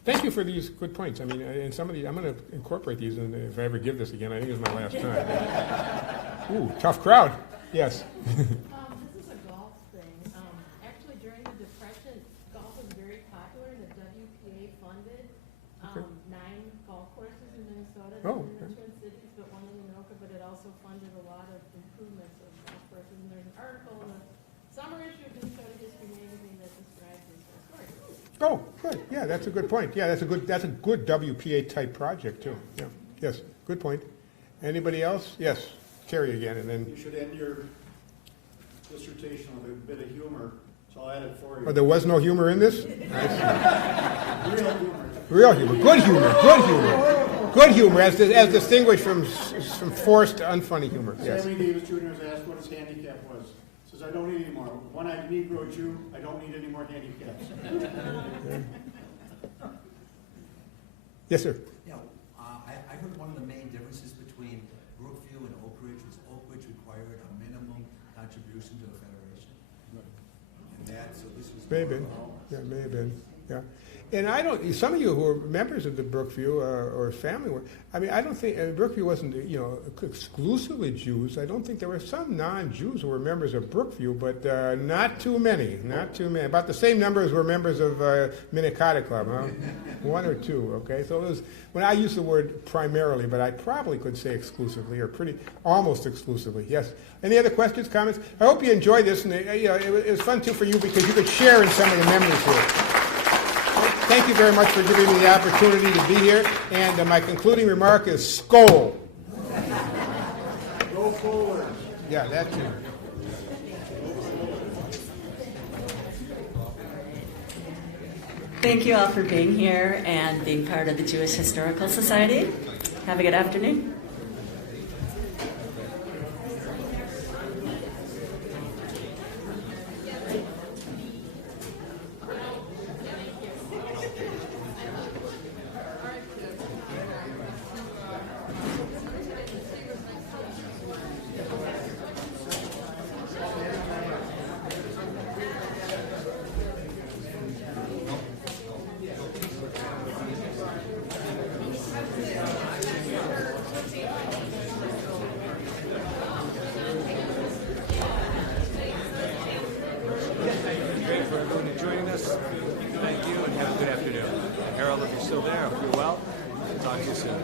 Thank you for these good points. I mean, and some of these, I'm going to incorporate these, and if I ever give this again, I think it's my last time. Ooh, tough crowd. Yes. This is a golf thing. Actually, during the Depression, golf was very popular. The WPA funded 9 golf courses in Minnesota, Oh, in the okay. Twin Cities, but one in Anoka, but it also funded a lot of improvements of golf courses. And there's an article in the summer issue of Minnesota History Magazine that describes this story. Oh, good. Yeah, that's a good point. Yeah, that's a good WPA type project too. Yeah. Yes. Good point. Anybody else? Yes. Terry again, and then. You should end your dissertation with a bit of humor, so I'll add it for you. Oh, there was no humor in this? Real humor. Real humor. Good humor. Good humor. Good humor, as distinguished from forced, unfunny humor. Yes. Sammy Davis Jr. was asked what his handicap was. Says, I don't need any more. One-eyed Negro Jew, I don't need any more handicaps. Yes, sir. Yeah, I heard one of the main differences between Brookview and Oak Ridge was Oak Ridge required a minimum contribution to the federation. And that, so this was. May have been. Yeah, may have been. Yeah. And I don't, some of you who are members of the Brookview or family were, I mean, I don't think, Brookview wasn't, exclusively Jews. I don't think there were some non-Jews who were members of Brookview, but not too many, not too many. About the same number as were members of Minnetonka Club, huh? 1 or 2, okay? So it was, when I use the word primarily, but I probably could say exclusively, or almost exclusively, yes. Any other questions, comments? I hope you enjoyed this, and it was fun too for you because you could share in some of the memories here. Thank you very much for giving me the opportunity to be here. And my concluding remark is Skol. Go forward. Yeah, that's it. Thank you all for being here and being part of the Jewish Historical Society. Have a good afternoon. Thank you, and have a good afternoon. Harold, if you're still there, if you're well, talk to you soon.